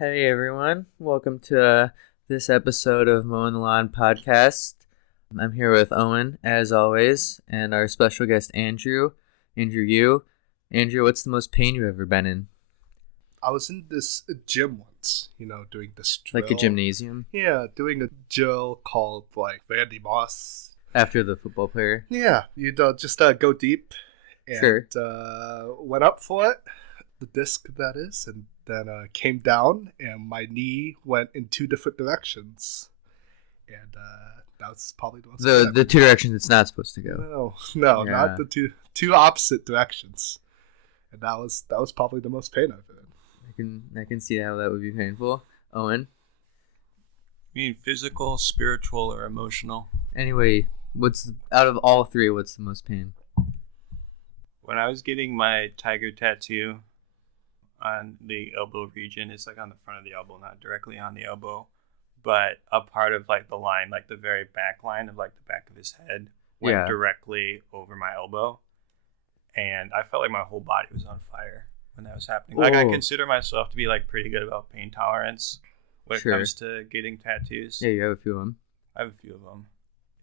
Hey everyone, welcome to this episode of Mowen the Lawn podcast. I'm here with Owen, as always, and our special guest Andrew. Andrew, what's the most pain you've ever been in? I was in this gym once, doing this drill. Like a gymnasium? Yeah, doing a drill called, Randy Moss. After the football player? Yeah, just go deep and Sure. Went up for it, the disc that is, and then came down, and my knee went in two different directions. And that was probably the most The two directions it's not supposed to go. No, not the two opposite directions. And that was probably the most pain I've been in. I can see how that would be painful. Owen? You mean physical, spiritual, or emotional? Anyway, out of all three, what's the most pain? When I was getting my tiger tattoo on the elbow region, it's like on the front of the elbow, not directly on the elbow, but a part of the line, the very back line of the back of his head went directly over my elbow. And I felt like my whole body was on fire when that was happening. I consider myself to be pretty good about pain tolerance when it comes to getting tattoos. Yeah, you have a few of them. I have a few of them.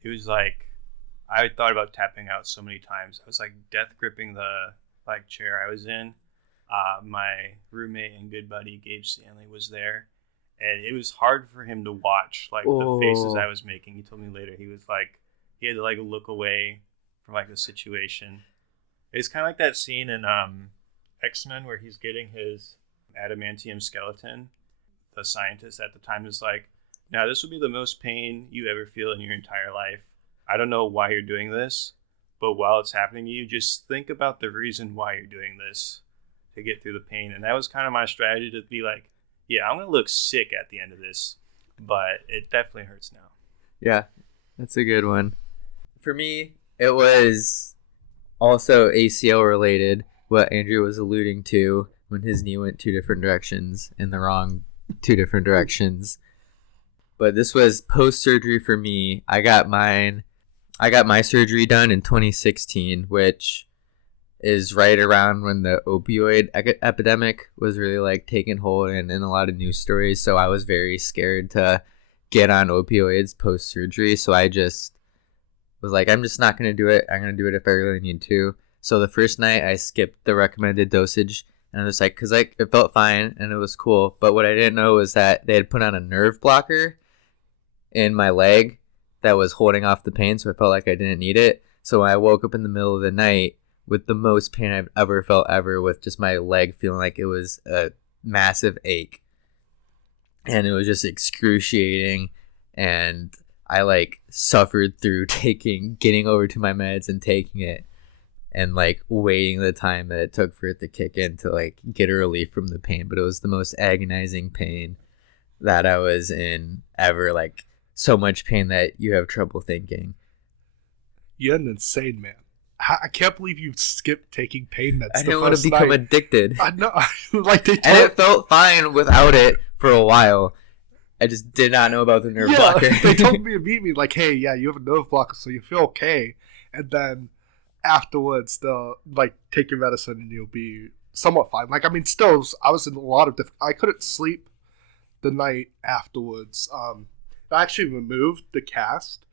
It was I thought about tapping out so many times. I was death gripping the chair I was in. My roommate and good buddy Gabe Stanley was there, and it was hard for him to watch the faces I was making. He told me later he was he had to look away from the situation. It's kind of like that scene in X-Men where he's getting his adamantium skeleton. The scientist at the time is now this will be the most pain you ever feel in your entire life. I don't know why you're doing this, but while it's happening to you, just think about the reason why you're doing this to get through the pain. And that was kind of my strategy, to be yeah, I'm going to look sick at the end of this, but it definitely hurts now. Yeah, that's a good one. For me, it was also ACL related, what Andrew was alluding to when his knee went two different directions in the wrong two different directions. But this was post-surgery for me. I got my surgery done in 2016, which is right around when the opioid epidemic was really taking hold and in a lot of news stories. So I was very scared to get on opioids post-surgery. So I just was I'm just not going to do it. I'm going to do it if I really need to. So the first night I skipped the recommended dosage, and I was because it felt fine and it was cool. But what I didn't know was that they had put on a nerve blocker in my leg that was holding off the pain, so I felt like I didn't need it. So I woke up in the middle of the night with the most pain I've ever felt with just my leg feeling like it was a massive ache. And it was just excruciating, and I suffered through getting over to my meds and taking it, and waiting the time that it took for it to kick in to get a relief from the pain. But it was the most agonizing pain that I was in ever, so much pain that you have trouble thinking. You're an insane man. I can't believe you skipped taking pain meds. I didn't want to become addicted. I know. And it felt fine without it for a while. I just did not know about the nerve blocker. They told me immediately, hey, yeah, you have a nerve blocker, so you feel okay. And then afterwards, they'll take your medicine and you'll be somewhat fine. Still, I was in a lot of I couldn't sleep the night afterwards. I actually removed the cast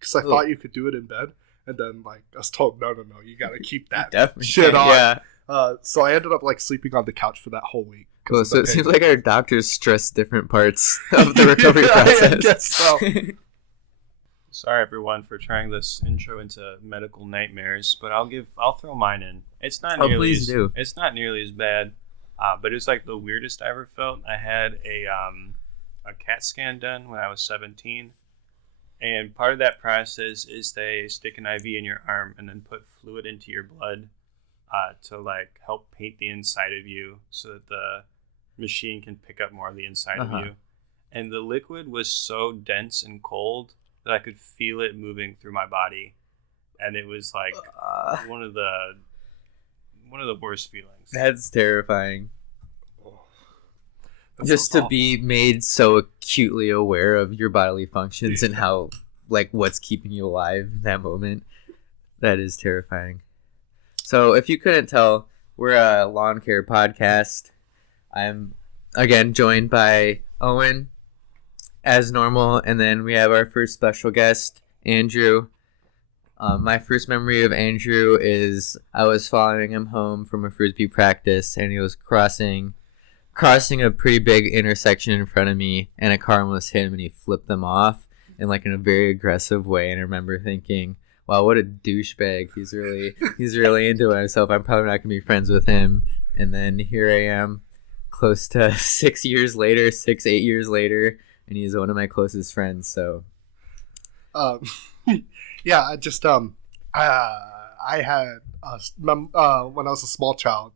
because I thought you could do it in bed. And then, I was told, no, you got to keep that shit on. Yeah. So I ended up, sleeping on the couch for that whole week. Cool, so it seems like our doctors stress different parts of the recovery process. I guess so. Sorry, everyone, for trying this intro into medical nightmares, but I'll throw mine in. It's not nearly It's not nearly as bad, but it was the weirdest I ever felt. I had a CAT scan done when I was 17. And part of that process is they stick an IV in your arm and then put fluid into your blood to help paint the inside of you so that the machine can pick up more of the inside of you. And the liquid was so dense and cold that I could feel it moving through my body. And it was one of the worst feelings. That's terrifying. Just to be made so acutely aware of your bodily functions and how, what's keeping you alive in that moment. That is terrifying. So if you couldn't tell, we're a lawn care podcast. I'm again, joined by Owen as normal, and then we have our first special guest, Andrew. My first memory of Andrew is I was following him home from a frisbee practice, and he was crossing a pretty big intersection in front of me, and a car almost hit him, and he flipped them off in like in a very aggressive way. And I remember thinking, wow, what a douchebag. He's really into himself. I'm probably not gonna be friends with him. And then here I am, close to 8 years later, and he's one of my closest friends. So yeah, I had when I was a small child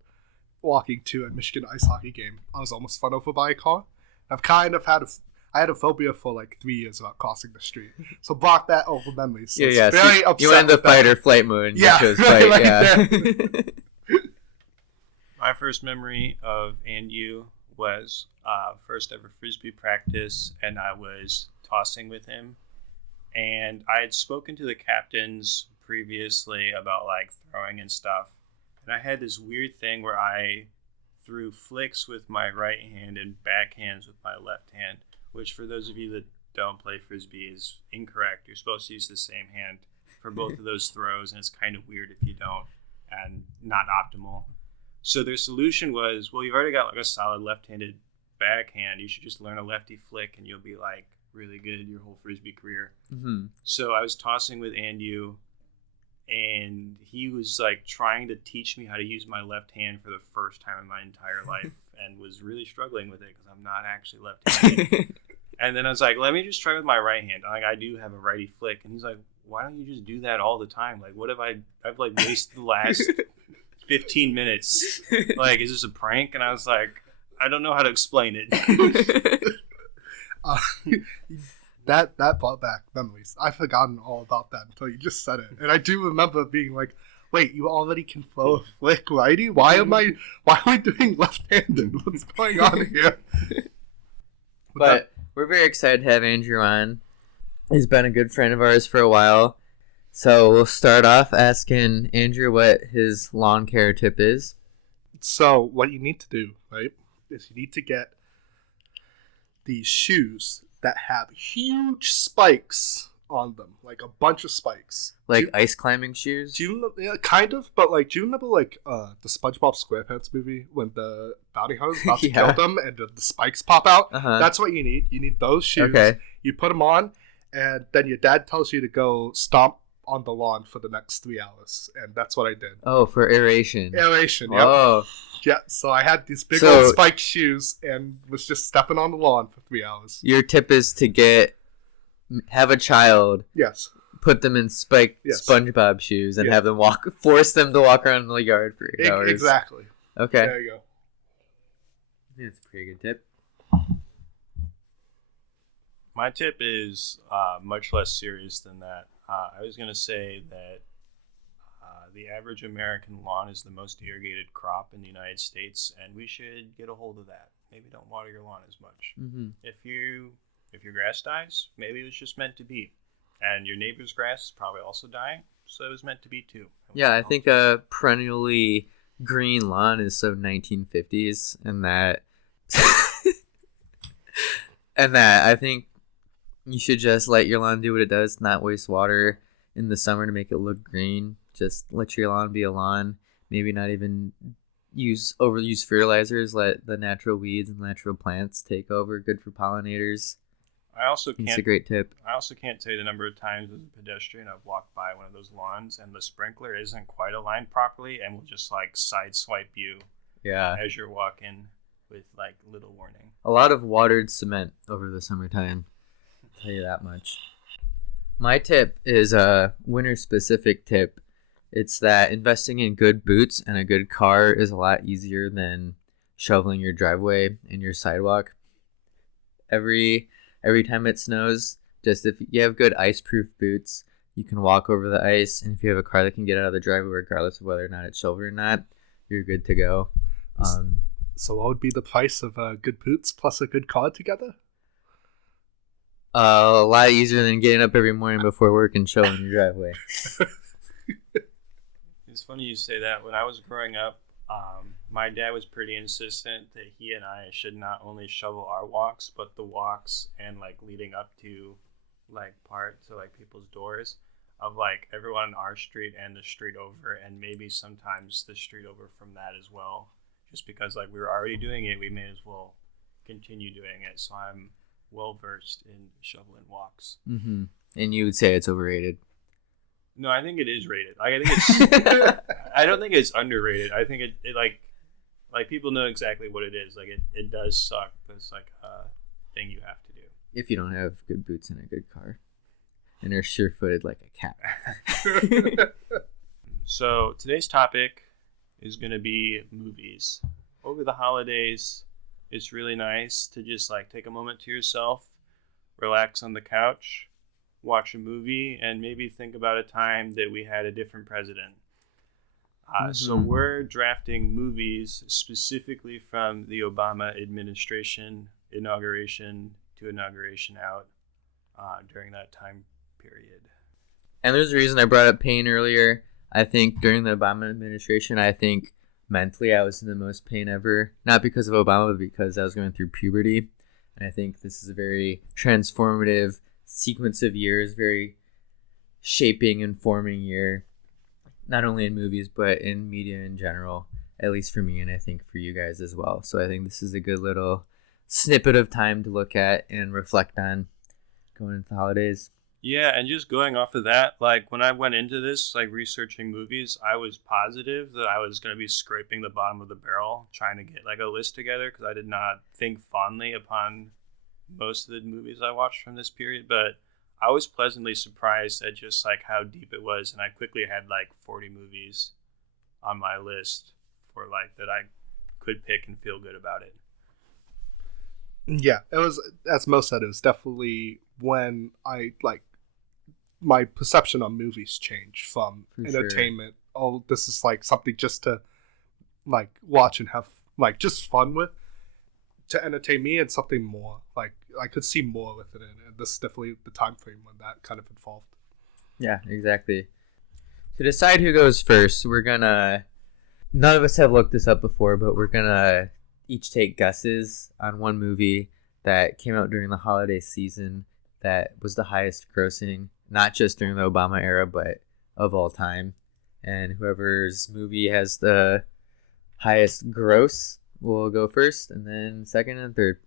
walking to a Michigan ice hockey game. I was almost run over by a car. I had a phobia for like 3 years about crossing the street, so brought that over memories. So yeah. Very So upset. you went in the fight or flight mode. Yeah, My first memory of you was first ever frisbee practice, and I was tossing with him. And I had spoken to the captains previously about like throwing and stuff. And I had this weird thing where I threw flicks with my right hand and backhands with my left hand, which for those of you that don't play frisbee is incorrect. You're supposed to use the same hand for both of those throws, and it's kind of weird if you don't, and not optimal. So their solution was, well, you've already got like a solid left-handed backhand. You should just learn a lefty flick, and you'll be like really good your whole frisbee career. Mm-hmm. So I was tossing with Andu, and he was like trying to teach me how to use my left hand for the first time in my entire life, and was really struggling with it because I'm not actually left-handed. And then I was like, let me just try with my right hand. Like, I do have a righty flick. And he's like, why don't you just do that all the time? Like, what if I've like wasted the last 15 minutes? Like, is this a prank? And I was like, I don't know how to explain it. That brought back memories. I've forgotten all about that until you just said it. And I do remember being like, wait, you already can throw a flick righty? Why am I doing left-handed? What's going on here? But we're very excited to have Andrew on. He's been a good friend of ours for a while. So we'll start off asking Andrew what his lawn care tip is. So what you need to do, right, is you need to get these shoes that have huge spikes on them, like a bunch of spikes. Like ice climbing shoes? Yeah, kind of, but like, do you remember like the SpongeBob SquarePants movie when the bounty hunter's about to kill them and the spikes pop out? Uh-huh. That's what you need. You need those shoes. Okay. You put them on, and then your dad tells you to go stomp on the lawn for the next 3 hours, and that's what I did. Oh, for aeration. Aeration, yeah. Oh. Yeah, so I had these big old spiked shoes and was just stepping on the lawn for 3 hours. Your tip is to have a child. Yes. Put them in spiked SpongeBob shoes and have them force them to walk around the yard for 8 hours. Exactly. Okay. There you go. I think that's a pretty good tip. My tip is much less serious than that. I was going to say that the average American lawn is the most irrigated crop in the United States, and we should get a hold of that. Maybe don't water your lawn as much. Mm-hmm. If your grass dies, maybe it was just meant to be. And your neighbor's grass is probably also dying, so it was meant to be too. Yeah, I think a perennially green lawn is so 1950s, and that I think you should just let your lawn do what it does, not waste water in the summer to make it look green. Just let your lawn be a lawn. Maybe not even overuse fertilizers. Let the natural weeds and natural plants take over. Good for pollinators. It's a great tip. I also can't tell you the number of times as a pedestrian I've walked by one of those lawns and the sprinkler isn't quite aligned properly and will just like sideswipe you as you're walking with like little warning. A lot of watered cement over the summertime. I'll tell you that much. My tip is a winter-specific tip. It's that investing in good boots and a good car is a lot easier than shoveling your driveway and your sidewalk. Every time it snows, just if you have good ice-proof boots, you can walk over the ice. And if you have a car that can get out of the driveway regardless of whether or not it's shoveled or not, you're good to go. So what would be the price of good boots plus a good car together? A lot easier than getting up every morning before work and shoveling your driveway. It's funny you say that. When I was growing up, My dad was pretty insistent that he and I should not only shovel our walks, but the walks and like leading up to like part to like people's doors of like everyone on our street and the street over, and maybe sometimes the street over from that as well. Just because like we were already doing it, we may as well continue doing it. So I'm well versed in shoveling walks. Mm-hmm. And you would say it's overrated? No, I think it is rated. Like, I think it's. I don't think it's underrated. I think it like people know exactly what it is. Like it does suck, but it's like a thing you have to do. If you don't have good boots and a good car, and are sure-footed like a cat. So today's topic is going to be movies. Over the holidays, it's really nice to just like take a moment to yourself, relax on the couch, watch a movie, and maybe think about a time that we had a different president. So we're drafting movies specifically from the Obama administration, inauguration to inauguration out during that time period. And there's a reason I brought up pain earlier. I think during the Obama administration, I think mentally I was in the most pain ever. Not because of Obama, but because I was going through puberty. And I think this is a very transformative sequence of years, very shaping and forming year. Not only in movies, but in media in general, at least for me, and I think for you guys as well. So I think this is a good little snippet of time to look at and reflect on going into the holidays. Yeah, and just going off of that, like when I went into this, like researching movies, I was positive that I was going to be scraping the bottom of the barrel, trying to get like a list together, because I did not think fondly upon most of the movies I watched from this period, but I was pleasantly surprised at just like how deep it was, and I quickly had like 40 movies on my list for like that I could pick and feel good about it. Yeah, it was, as Mo said, it was definitely when I like my perception on movies changed from entertainment. Sure. Oh, this is like something just to like watch and have like just fun with, to entertain me, and something more. Like I could see more with it, and this is definitely the time frame when that kind of involved. Yeah, exactly. To decide who goes first, we're gonna. None of us have looked this up before, but we're gonna each take guesses on one movie that came out during the holiday season that was the highest grossing, not just during the Obama era, but of all time. And whoever's movie has the highest gross will go first, and then second and third.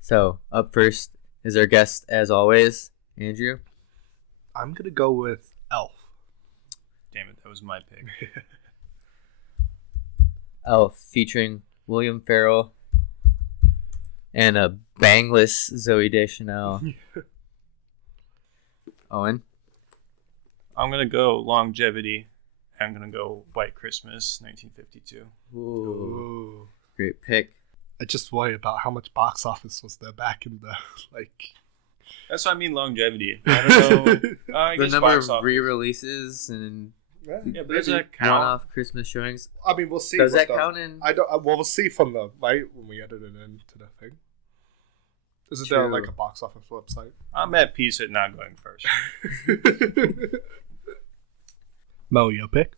So up first is our guest, as always, Andrew. I'm gonna go with Elf. Damn it, that was my pick. Elf, featuring William Ferrell and a bangless Zooey Deschanel. Owen? I'm going to go longevity. I'm going to go White Christmas, 1952. Ooh. Great pick. I just worry about how much box office was there back in the, like... That's what I mean, longevity. I don't know. I the guess number box of office. Re-releases and Yeah, but does that count? one-off Christmas showings. I mean, we'll see. Does that count in... I don't. Well, we'll see from the, right, when we edit it into the thing. Isn't there like a box office website? I'm at peace at not going first. Mo, your pick?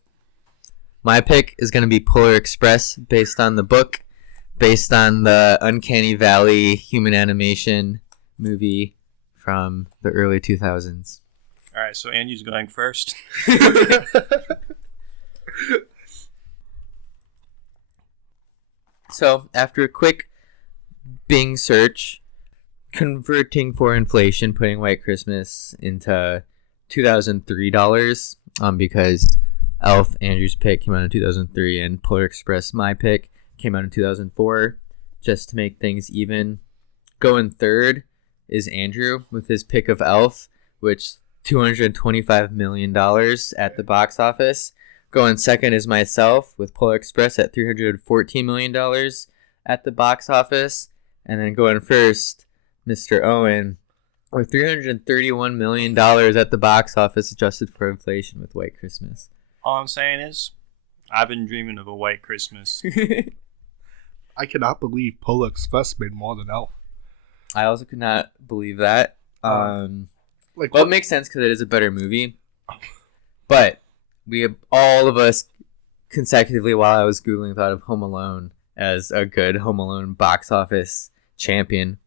My pick is going to be Polar Express, based on the book, based on the Uncanny Valley human animation movie from the early 2000s. All right, so Andy's going first. So, after a quick Bing search, converting for inflation, putting White Christmas into $2003, because Elf, Andrew's pick, came out in 2003, and Polar Express, my pick, came out in 2004, just to make things even. Going third is Andrew with his pick of Elf, which $225 million at the box office. Going second is myself with Polar Express at $314 million at the box office. And then going first, Mr. Owen with $331 million at the box office, adjusted for inflation, with White Christmas. All I'm saying is, I've been dreaming of a White Christmas. I cannot believe Polar Express made more than Elf. I also could not believe that. Well, it makes sense because it is a better movie. But all of us consecutively while I was Googling thought of Home Alone as a good Home Alone box office champion,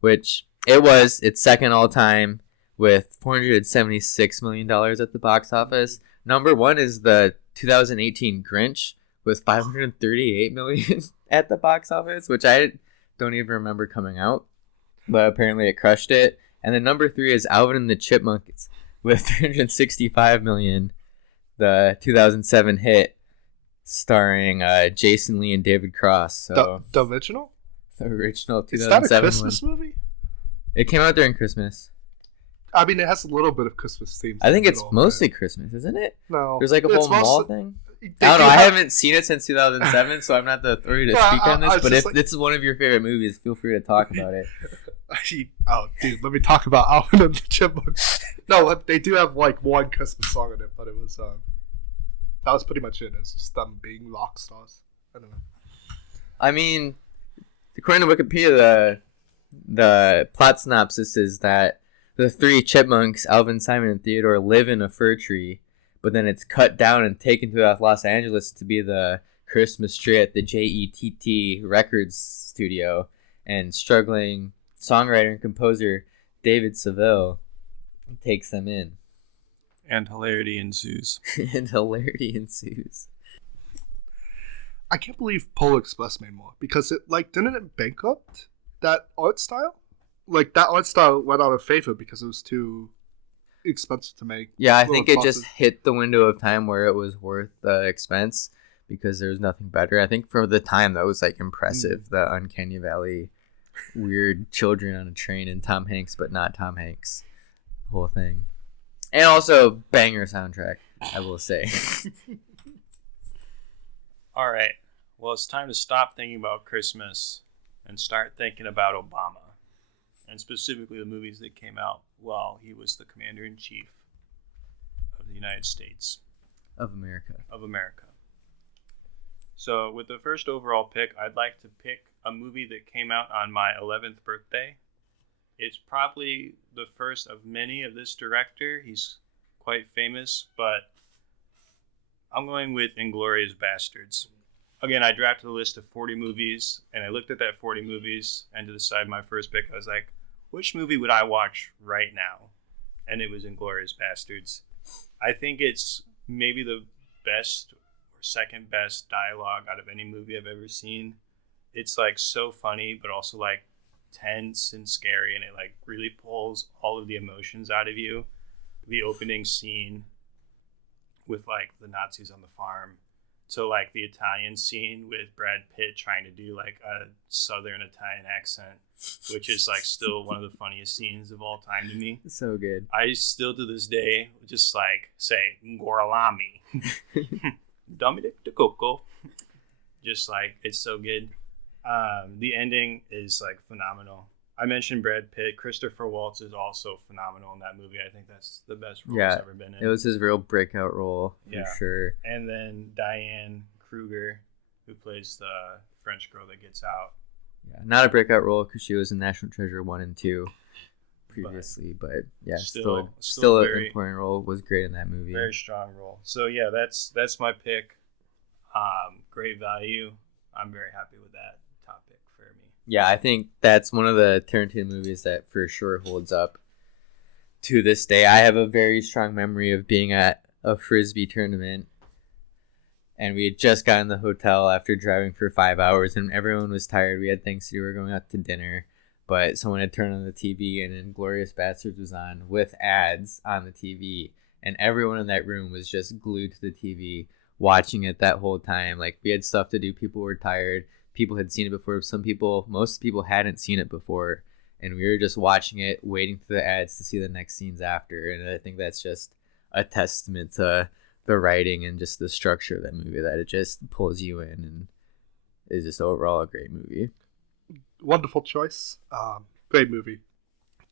which it was. It's second all time with $476 million at the box office. Number one is the 2018 Grinch with $538 million at the box office, which I don't even remember coming out, but apparently it crushed it. And then number three is Alvin and the Chipmunks with $365 million, the 2007 hit starring Jason Lee and David Cross. So the original? The original 2007 Is that a Christmas movie? It came out during Christmas. I mean, it has a little bit of Christmas themes. I think it's mostly Christmas, isn't it? No. There's like a whole mall thing. I don't know. I haven't seen it since 2007, so I'm not the authority to speak on this. But if this is one of your favorite movies, feel free to talk about it. Oh, dude, let me talk about Alvin and the Chipmunks. No, they do have like one Christmas song in it, but it was that was pretty much it. It's just them being rock stars. I don't know. I mean, according to Wikipedia, the plot synopsis is that the three chipmunks, Alvin, Simon, and Theodore, live in a fir tree, but then it's cut down and taken to Los Angeles to be the Christmas tree at the JETT Records studio, and struggling songwriter and composer David Seville takes them in. And hilarity ensues. I can't believe Polar Express made more, because it didn't it bankrupt that art style? Like, that art style went out of favor because it was too expensive to make. Yeah, I think it just hit the window of time where it was worth the expense because there was nothing better. I think for the time that was like impressive. The Uncanny Valley, weird children on a train and Tom Hanks, but not Tom Hanks. Whole thing. And also banger soundtrack, I will say. All right. Well, it's time to stop thinking about Christmas and start thinking about Obama. And specifically the movies that came out while he was the Commander-in-Chief of the United States. Of America. So with the first overall pick, I'd like to pick a movie that came out on my 11th birthday. It's probably the first of many of this director. He's quite famous, but I'm going with Inglourious Basterds. Again, I drafted a list of 40 movies, and I looked at that 40 movies, and to decide my first pick, I was like, which movie would I watch right now? And it was Inglourious Basterds. I think it's maybe the best or second best dialogue out of any movie I've ever seen. It's like so funny, but also like tense and scary, and it like really pulls all of the emotions out of you. The opening scene with like the Nazis on the farm. So like the Italian scene with Brad Pitt trying to do like a Southern Italian accent, which is like still one of the funniest scenes of all time to me. So good. I still to this day just like say Gorlami, Dominic de Coco. Just like it's so good. The ending is like phenomenal. I mentioned Brad Pitt. Christopher Waltz is also phenomenal in that movie. I think that's the best role he's ever been in. It was his real breakout role, for sure. And then Diane Kruger, who plays the French girl that gets out. Yeah, not a breakout role because she was in National Treasure 1 and 2 previously, but yeah, still an important role. Was great in that movie. Very strong role. So yeah, that's my pick. Great value. I'm very happy with that top pick for me. Yeah, I think that's one of the Tarantino movies that for sure holds up to this day. I have a very strong memory of being at a Frisbee tournament, and we had just gotten the hotel after driving for 5 hours, and everyone was tired. We had things to do. We were going out to dinner, but someone had turned on the TV, and Inglourious Basterds was on with ads on the TV, and everyone in that room was just glued to the TV, watching it that whole time. Like, we had stuff to do. People were tired. People had seen it before. Most people hadn't seen it before, and we were just watching it, waiting for the ads to see the next scenes after. And I think that's just a testament to the writing and just the structure of that movie, that it just pulls you in and is just overall a great movie. Wonderful choice. Great movie.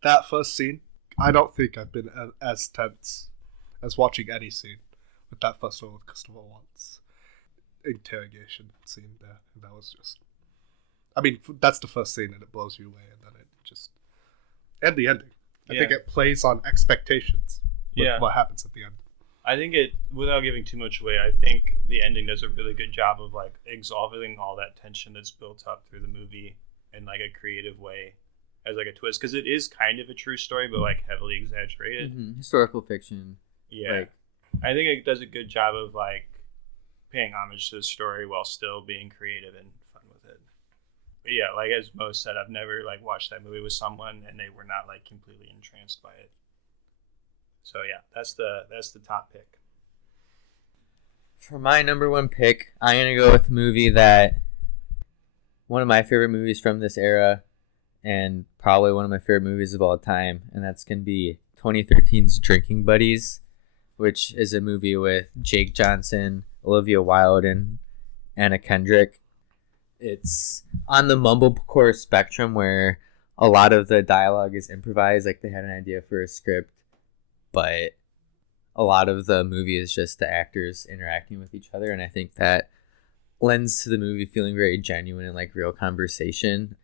That first scene, I don't think I've been as tense as watching any scene with that first one with Christopher Waltz. Interrogation scene there. That was just, I mean, that's the first scene and it blows you away, and then it just, and the ending. I think it plays on expectations with what happens at the end. I think it, without giving too much away, I think the ending does a really good job of like exalting all that tension that's built up through the movie in like a creative way as like a twist, because it is kind of a true story, but like heavily exaggerated. Historical fiction. Yeah, Like, I think it does a good job of like paying homage to the story while still being creative and fun with it. But yeah, like as Mo said, I've never like watched that movie with someone and they were not like completely entranced by it. So yeah, that's the top pick. for my number one pick, I'm gonna go with a movie that one of my favorite movies from this era, and probably one of my favorite movies of all time, and that's gonna be 2013's Drinking Buddies, which is a movie with Jake Johnson, Olivia Wilde, and Anna Kendrick. It's on the mumblecore spectrum where a lot of the dialogue is improvised, like they had an idea for a script, but a lot of the movie is just the actors interacting with each other, and I think that lends to the movie feeling very genuine and like real conversation.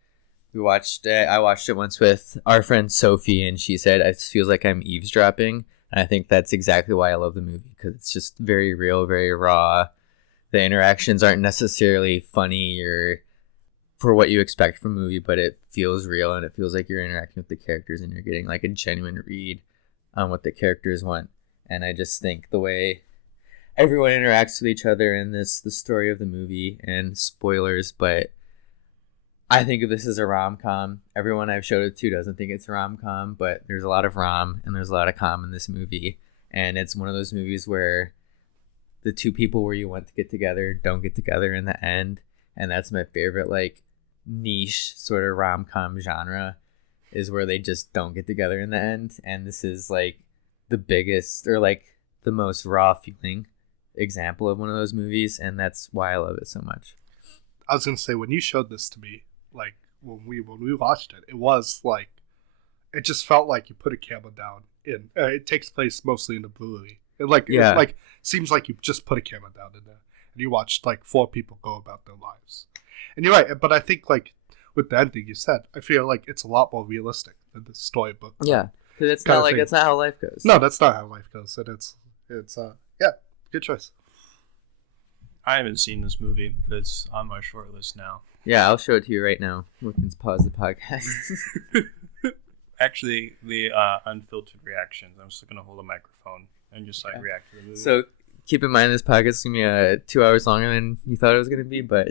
I watched it once with our friend Sophie, and she said it feels like I'm eavesdropping, and I think that's exactly why I love the movie, because it's just very real, very raw. The interactions aren't necessarily funny or for what you expect from a movie, but it feels real, and it feels like you're interacting with the characters and you're getting like a genuine read on what the characters want. And I just think the way everyone interacts with each other in the story of the movie, and spoilers, but I think of this as a rom-com. Everyone I've showed it to doesn't think it's a rom-com, but there's a lot of rom and there's a lot of com in this movie. And it's one of those movies where the two people where you want to get together don't get together in the end. And that's my favorite, like, niche sort of rom-com genre, is where they just don't get together in the end. And this is like the biggest, or like the most raw feeling example of one of those movies, and that's why I love it so much. I was gonna say, when you showed this to me, like when we watched it, it was like, it just felt like you put a camera down in. It takes place mostly in the brewery. It like seems like you just put a camera down in there, and you watched like four people go about their lives. And you're right, but I think like with the ending you said, I feel like it's a lot more realistic than the storybook. Yeah, because it's not like it's not how life goes. No, that's not how life goes, and it's yeah, good choice. I haven't seen this movie, but it's on my short list now. Yeah, I'll show it to you right now. We can pause the podcast. Actually, the unfiltered reactions. I'm just going to hold a microphone and just like react to the movie. So keep in mind, this podcast is going to be 2 hours longer than you thought it was going to be, but...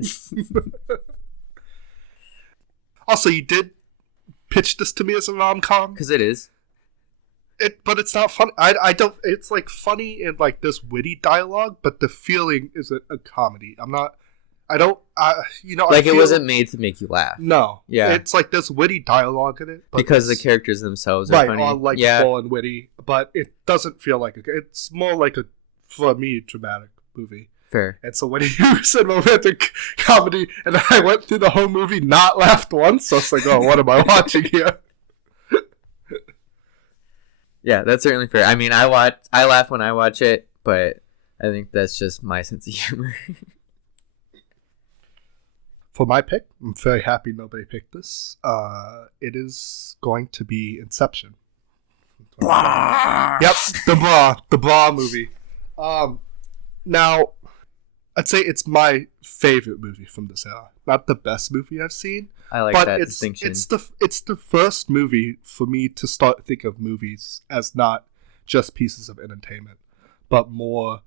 Also, you did pitch this to me as a rom-com. Because it is. But it's not funny. I don't. It's like funny and like this witty dialogue, but the feeling is a comedy. Like it wasn't made to make you laugh. No. Yeah. It's like this witty dialogue in it. Because the characters themselves are funny. Right, like full and witty, but it doesn't feel like it's more like a, for me, dramatic movie. Fair. And so when you said romantic comedy, and I went through the whole movie, not laughed once, so I was like, oh, what am I watching here? Yeah, that's certainly fair. I mean, I laugh when I watch it, but I think that's just my sense of humor. For my pick, I'm very happy nobody picked this. It is going to be Inception. Yep, the Blah movie. Now, I'd say it's my favorite movie from this era. Not the best movie I've seen. I like that distinction. It's the first movie for me to start think of movies as not just pieces of entertainment, but more.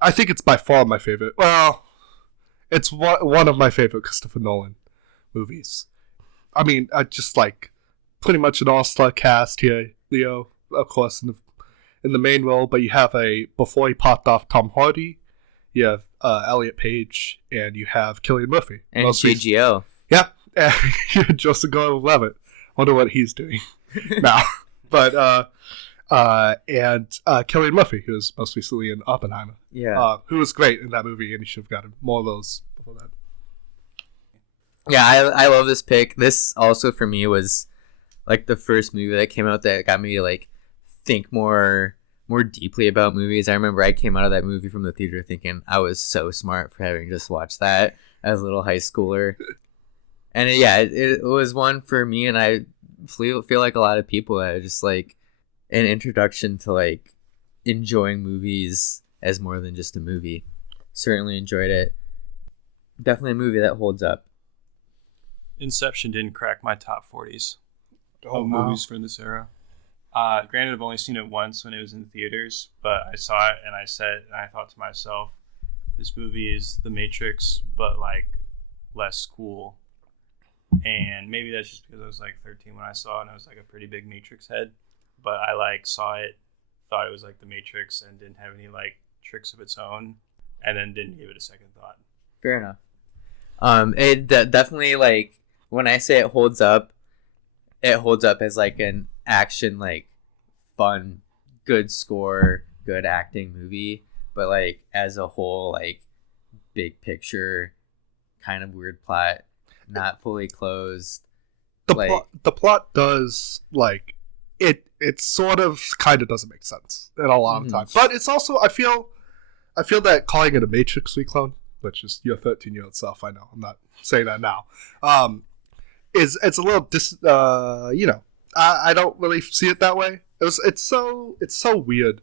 I think it's by far my favorite. Well, it's one of my favorite Christopher Nolan movies. I mean, I just like pretty much an all-star cast here. Leo, of course, in the main role, but you have before he popped off, Tom Hardy. You have Elliot Page, and you have Cillian Murphy. And JGL. Yeah. Joseph Gordon-Levitt. Wonder what he's doing now. But and Cillian Murphy, who was most recently in Oppenheimer. Yeah. Who was great in that movie, and he should have gotten more of those before that. Yeah, I love this pick. This also for me was like the first movie that came out that got me to like think more deeply about movies. I remember I came out of that movie from the theater thinking I was so smart for having just watched that as a little high schooler. And it was one for me, and I feel like a lot of people that just like an introduction to like enjoying movies as more than just a movie. Certainly enjoyed it. Definitely a movie that holds up. Inception didn't crack my top 40s of wow. movies from this era. Granted, I've only seen it once when it was in theaters, but I saw it and I thought to myself, this movie is The Matrix, but like less cool. And maybe that's just because I was like 13 when I saw it and I was like a pretty big Matrix head. But I like saw it, thought it was like The Matrix and didn't have any like tricks of its own, and then didn't give it a second thought. Fair enough. It definitely, like, when I say it holds up as like an action, like, fun, good score, good acting movie, but like as a whole, like, big picture, kind of weird plot, not fully closed. The plot does, like, it sort of kind of doesn't make sense in a lot of times, but it's also I feel that calling it a Matrix reclone, which is your 13-year-old self, I know I'm not saying that now, it's a little I don't really see it that way. It's so weird,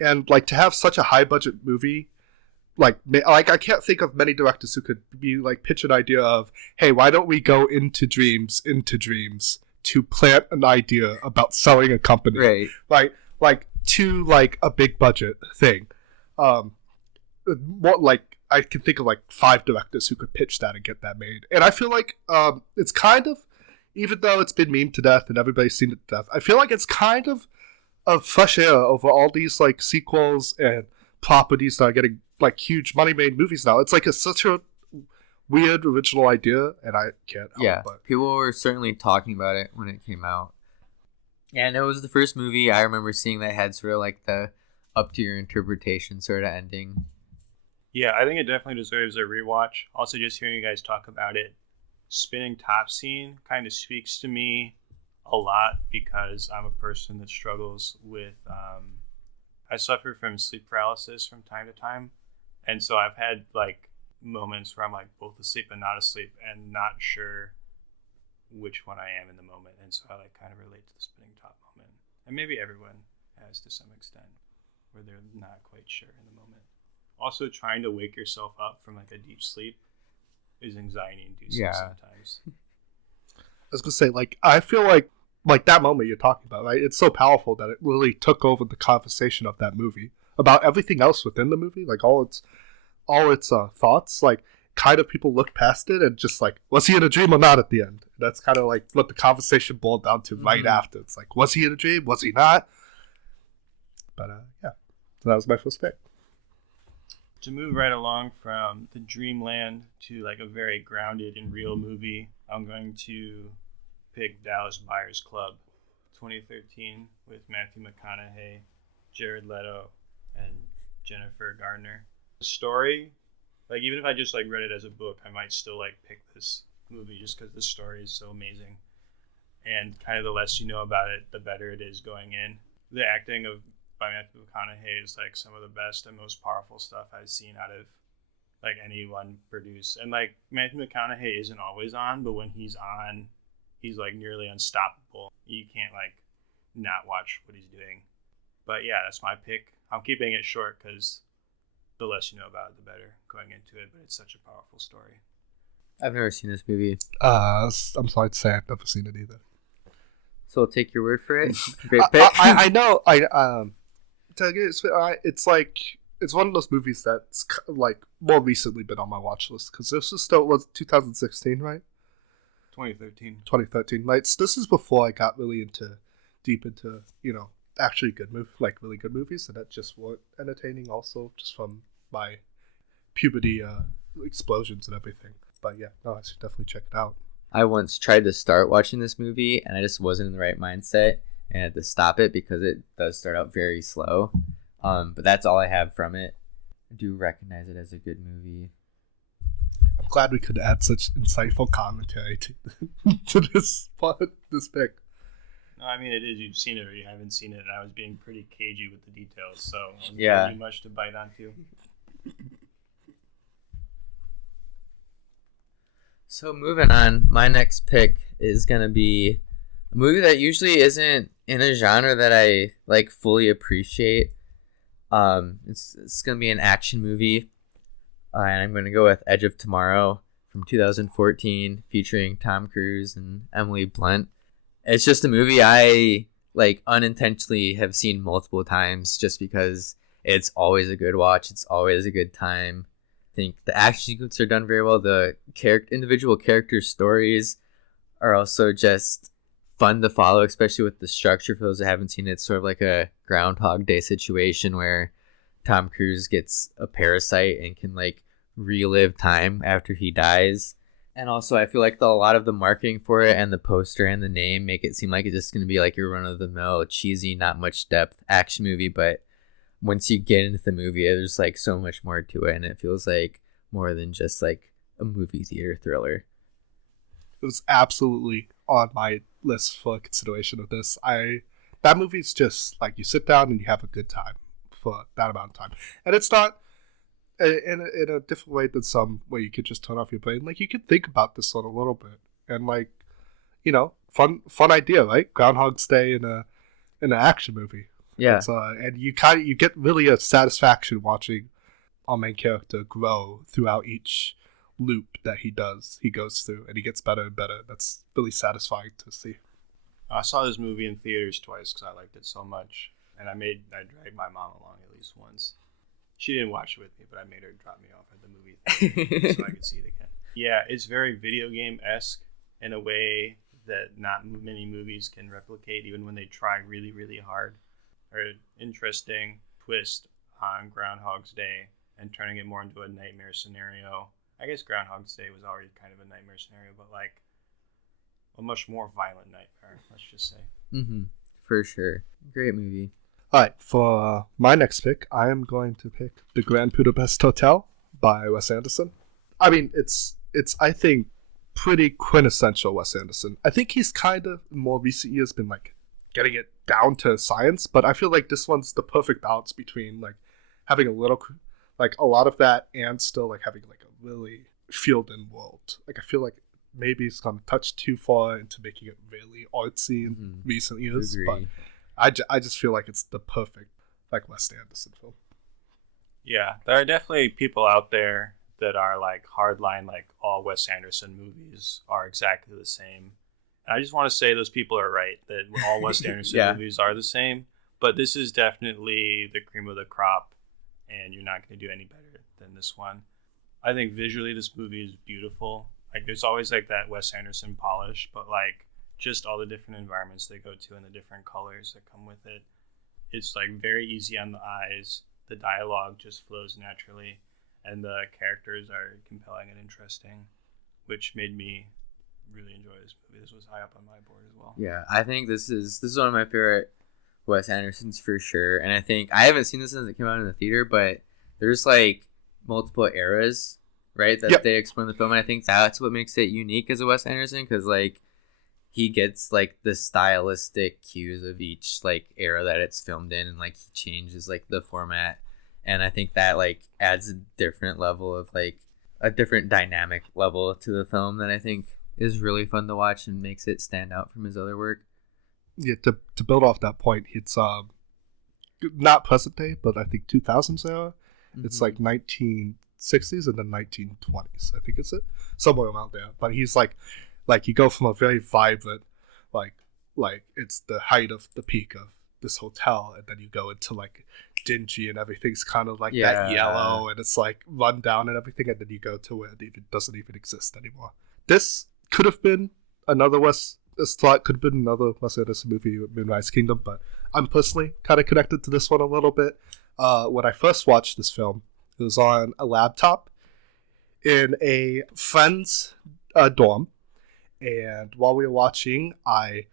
and like to have such a high budget movie, like I can't think of many directors who could be like pitch an idea of, hey, why don't we go into dreams to plant an idea about selling a company, right? Like to like a big budget thing. What, like, I can think of like 5 directors who could pitch that and get that made, and I feel like it's kind of, even though it's been memed to death and everybody's seen it to death, I feel like it's kind of a fresh air over all these like sequels and properties that are getting like huge money made movies now. It's like such a weird original idea, and I can't help but. People were certainly talking about it when it came out, and it was the first movie I remember seeing that had sort of like the up to your interpretation sort of ending. Yeah, I think it definitely deserves a rewatch. Also, just hearing you guys talk about it, spinning top scene kind of speaks to me a lot because I'm a person that struggles with I suffer from sleep paralysis from time to time, and so I've had like moments where I'm like both asleep and not asleep and not sure which one I am in the moment, and so I like kind of relate to the spinning top moment, and maybe everyone has to some extent where they're not quite sure in the moment. Also, trying to wake yourself up from like a deep sleep is anxiety inducing sometimes. I was gonna say, like, I feel like that moment you're talking about, right? It's so powerful that it really took over the conversation of that movie about everything else within the movie, like all its thoughts. Like, kind of people look past it and just like, was he in a dream or not at the end? That's kind of like what the conversation boiled down to right after. It's like, was he in a dream? Was he not? But yeah, so that was my first pick. To move right along from the dreamland to like a very grounded and real movie, I'm going to pick Dallas Buyers Club, 2013, with Matthew McConaughey, Jared Leto, and Jennifer Garner. The story, like, even if I just like read it as a book, I might still like pick this movie just because the story is so amazing, and kind of the less you know about it, the better it is going in. The acting by Matthew McConaughey is like some of the best and most powerful stuff I've seen out of like anyone produce. And like Matthew McConaughey isn't always on, but when he's on, he's like nearly unstoppable. You can't like not watch what he's doing. But yeah, that's my pick. I'm keeping it short because the less you know about it, the better going into it. But it's such a powerful story. I've never seen this movie. I'm sorry to say I've never seen it either. So I'll take your word for it. Great pick. I know. It's like, it's one of those movies that's like more recently been on my watch list because this was 2016, right? 2013, right? So this is before I got really deep into actually really good movies, and that just weren't entertaining. Also, just from my puberty explosions and everything. But yeah, no, I should definitely check it out. I once tried to start watching this movie and I just wasn't in the right mindset and had to stop it because it does start out very slow. But that's all I have from it. I do recognize it as a good movie. I'm glad we could add such insightful commentary to this pick. No, I mean, it is. You've seen it or you haven't seen it, and I was being pretty cagey with the details, so I'm not really much to bite onto. So moving on, my next pick is going to be a movie that usually isn't in a genre that I like fully appreciate, It's gonna be an action movie, and I'm gonna go with Edge of Tomorrow from 2014, featuring Tom Cruise and Emily Blunt. It's just a movie I like unintentionally have seen multiple times, just because it's always a good watch. It's always a good time. I think the action sequences are done very well. The individual character stories are also just fun to follow, especially with the structure. For those that haven't seen it, it's sort of like a Groundhog Day situation where Tom Cruise gets a parasite and can like relive time after he dies. And also I feel like a lot of the marketing for it and the poster and the name make it seem like it's just going to be like your run-of-the-mill, cheesy, not much depth action movie. But once you get into the movie, there's like so much more to it, and it feels like more than just like a movie theater thriller. It was absolutely on my list for consideration of this. That movie's just like you sit down and you have a good time for that amount of time, and it's not in a different way than some where you could just turn off your brain. Like you could think about this one a little bit, and like, you know, fun idea, right? Groundhog's Day in an action movie. Yeah, and you get really a satisfaction watching our main character grow throughout each loop that he goes through, and he gets better and better. That's really satisfying to see. I saw this movie in theaters twice because I liked it so much, and I dragged my mom along at least once. She didn't watch it with me, but I made her drop me off at the movie theater so I could see it again. Yeah, it's very video game-esque in a way that not many movies can replicate, even when they try really, really hard. Or an interesting twist on Groundhog's Day and turning it more into a nightmare scenario. I guess Groundhog's Day was already kind of a nightmare scenario, but like a much more violent nightmare, let's just say. Mm-hmm. For sure. Great movie. All right, for my next pick, I am going to pick The Grand Budapest Hotel by Wes Anderson. I mean, it's I think pretty quintessential Wes Anderson. I think he's kind of in more recent years been like getting it down to science, but I feel like this one's the perfect balance between like having a little like a lot of that and still like having like a really filled in world. Like I feel like maybe it's gone a touch too far into making it really artsy in recent years. Agree. But I just feel like it's the perfect like Wes Anderson film. Yeah, there are definitely people out there that are like hardline, like all Wes Anderson movies are exactly the same. And I just want to say those people are right, that all Wes Anderson movies are the same. But this is definitely the cream of the crop, and you're not going to do any better than this one. I think visually this movie is beautiful. Like there's always like that Wes Anderson polish, but like just all the different environments they go to and the different colors that come with it. It's like very easy on the eyes. The dialogue just flows naturally, and the characters are compelling and interesting, which made me really enjoy this movie. This was high up on my board as well. Yeah, I think this is one of my favorite Wes Andersons for sure. And I think I haven't seen this since it came out in the theater, but there's like multiple eras, right, that they explore in the film, and I think that's what makes it unique as a Wes Anderson, because like he gets like the stylistic cues of each like era that it's filmed in, and like he changes like the format, and I think that like adds a different level of like a different dynamic level to the film that I think is really fun to watch and makes it stand out from his other work. Yeah, to build off that point, it's not present day, but I think 2000s era. It's like 1960s and then 1920s. I think it's it somewhere around there. But he's like you go from a very vibrant, like it's the height of the peak of this hotel, and then you go into like dingy and everything's kind of like that yellow, and it's like run down and everything, and then you go to where it doesn't even exist anymore. This could have been another Wes Anderson movie, Moonrise Kingdom, but I'm personally kind of connected to this one a little bit. When I first watched this film, it was on a laptop in a friend's dorm, and while we were watching, I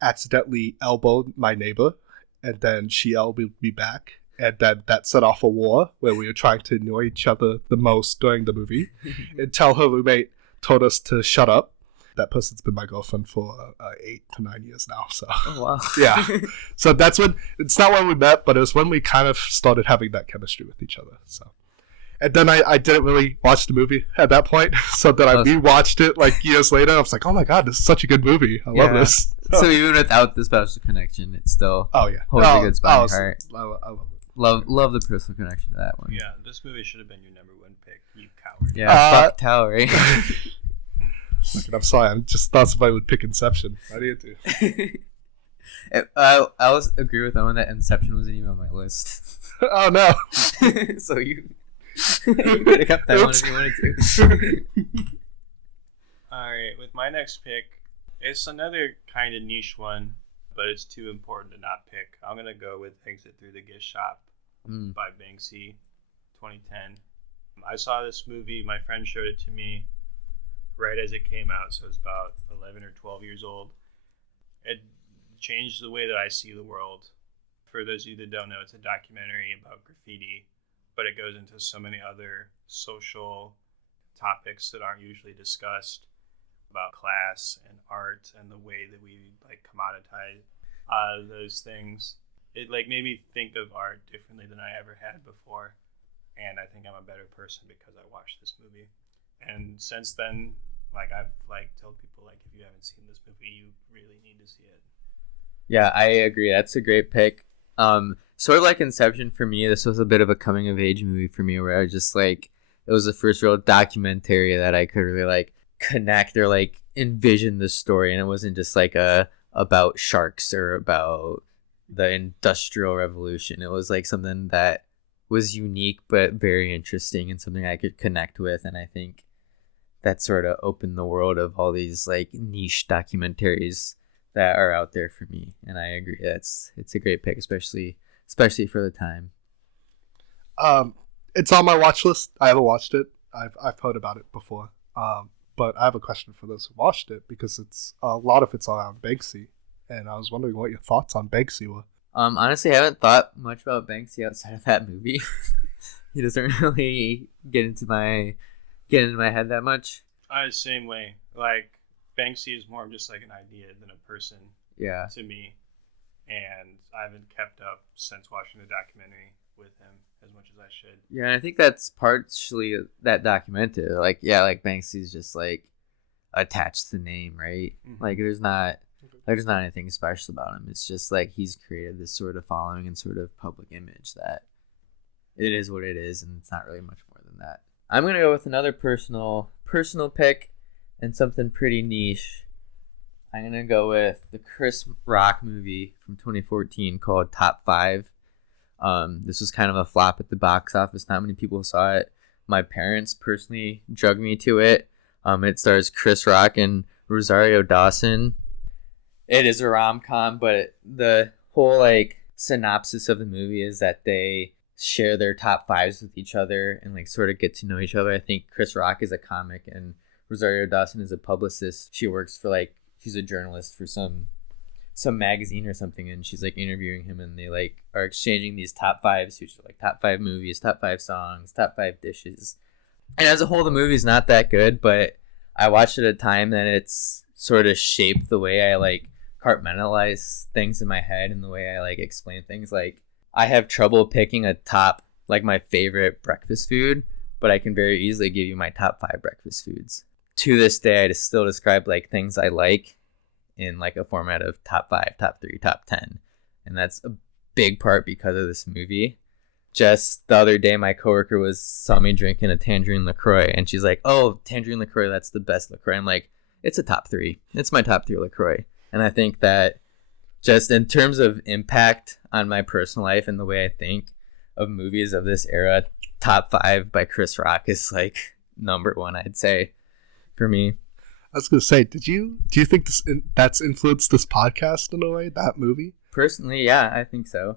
accidentally elbowed my neighbor, and then she elbowed me back, and then that set off a war where we were trying to annoy each other the most during the movie until her roommate told us to shut up. That person's been my girlfriend for 8 to 9 years now. So wow. Yeah, so that's when, it's not when we met, but it was when we kind of started having that chemistry with each other. So, and then I didn't really watch the movie at that point, so then I rewatched it like years later. I was like, oh my god, this is such a good movie. I love this. So even without the special connection, it still holds a good spot in your heart. I love it. Love the personal connection to that one. Yeah, this movie should have been your number one pick, you coward. Yeah, fuck Towery. Look, I'm sorry. I just thought somebody would pick Inception. I did too. I also agree with Owen that Inception wasn't even on my list. Oh no! So you could have kept that one if you wanted to. Alright, with my next pick, it's another kind of niche one, but it's too important to not pick. I'm going to go with Exit Through the Gift Shop by Banksy, 2010. I saw this movie, my friend showed it to me right as it came out, so it's about 11 or 12 years old. It changed the way that I see the world. For those of you that don't know, it's a documentary about graffiti, but it goes into so many other social topics that aren't usually discussed, about class and art and the way that we like commoditize those things. It like made me think of art differently than I ever had before, and I think I'm a better person because I watched this movie. And since then, like I've like told people, like, if you haven't seen this movie, you really need to see it. Yeah, I agree. That's a great pick. Sort of like Inception for me, this was a bit of a coming of age movie for me, where I was just like, it was the first real documentary that I could really like connect or like envision the story, and it wasn't just like about sharks or about the Industrial Revolution. It was like something that was unique but very interesting and something I could connect with, and I think that sort of opened the world of all these like niche documentaries that are out there for me. And I agree, it's a great pick, especially for the time. It's on my watch list. I haven't watched it. I've heard about it before. But I have a question for those who watched it, because it's a lot of it's around Banksy, and I was wondering what your thoughts on Banksy were. Honestly, I haven't thought much about Banksy outside of that movie. He doesn't really get into my head that much. Same way. Like, Banksy is more of just like an idea than a person. Yeah. To me, and I haven't kept up since watching the documentary with him as much as I should. Yeah, and I think that's partially that documentary. Like, yeah, like Banksy's just like attached to the name, right? Mm-hmm. Like there's not anything special about him. It's just like he's created this sort of following and sort of public image that it is what it is, and it's not really much more than that. I'm gonna go with another personal pick and something pretty niche. I'm gonna go with the Chris Rock movie from 2014 called Top 5. This was kind of a flop at the box office. Not many people saw it. My parents personally drugged me to it. It stars Chris Rock and Rosario Dawson. It is a rom-com, but the whole like synopsis of the movie is that they share their top 5s with each other and like sort of get to know each other. I think Chris Rock is a comic and Rosario Dawson is a publicist. She works for like, she's a journalist for some magazine or something, and she's like interviewing him, and they like are exchanging these top 5s, which are like top 5 movies, top 5 songs, top 5 dishes. And as a whole, the movie's not that good, but I watched it at a time that it's sort of shaped the way I like compartmentalize things in my head and the way I like explain things. Like, I have trouble picking a top, like my favorite breakfast food, but I can very easily give you my top 5 breakfast foods. To this day, I just still describe like things I like in like a format of top 5, top 3, top 10. And that's a big part because of this movie. Just the other day, my coworker saw me drinking a tangerine LaCroix, and she's like, "Oh, tangerine LaCroix, that's the best LaCroix." I'm like, it's a top 3. It's my top 3 LaCroix. And I think that just in terms of impact on my personal life and the way I think of movies of this era, Top 5 by Chris Rock is like number 1, I'd say, for me. I was gonna say, do you think that's influenced this podcast in a way? That movie? Personally, yeah, I think so.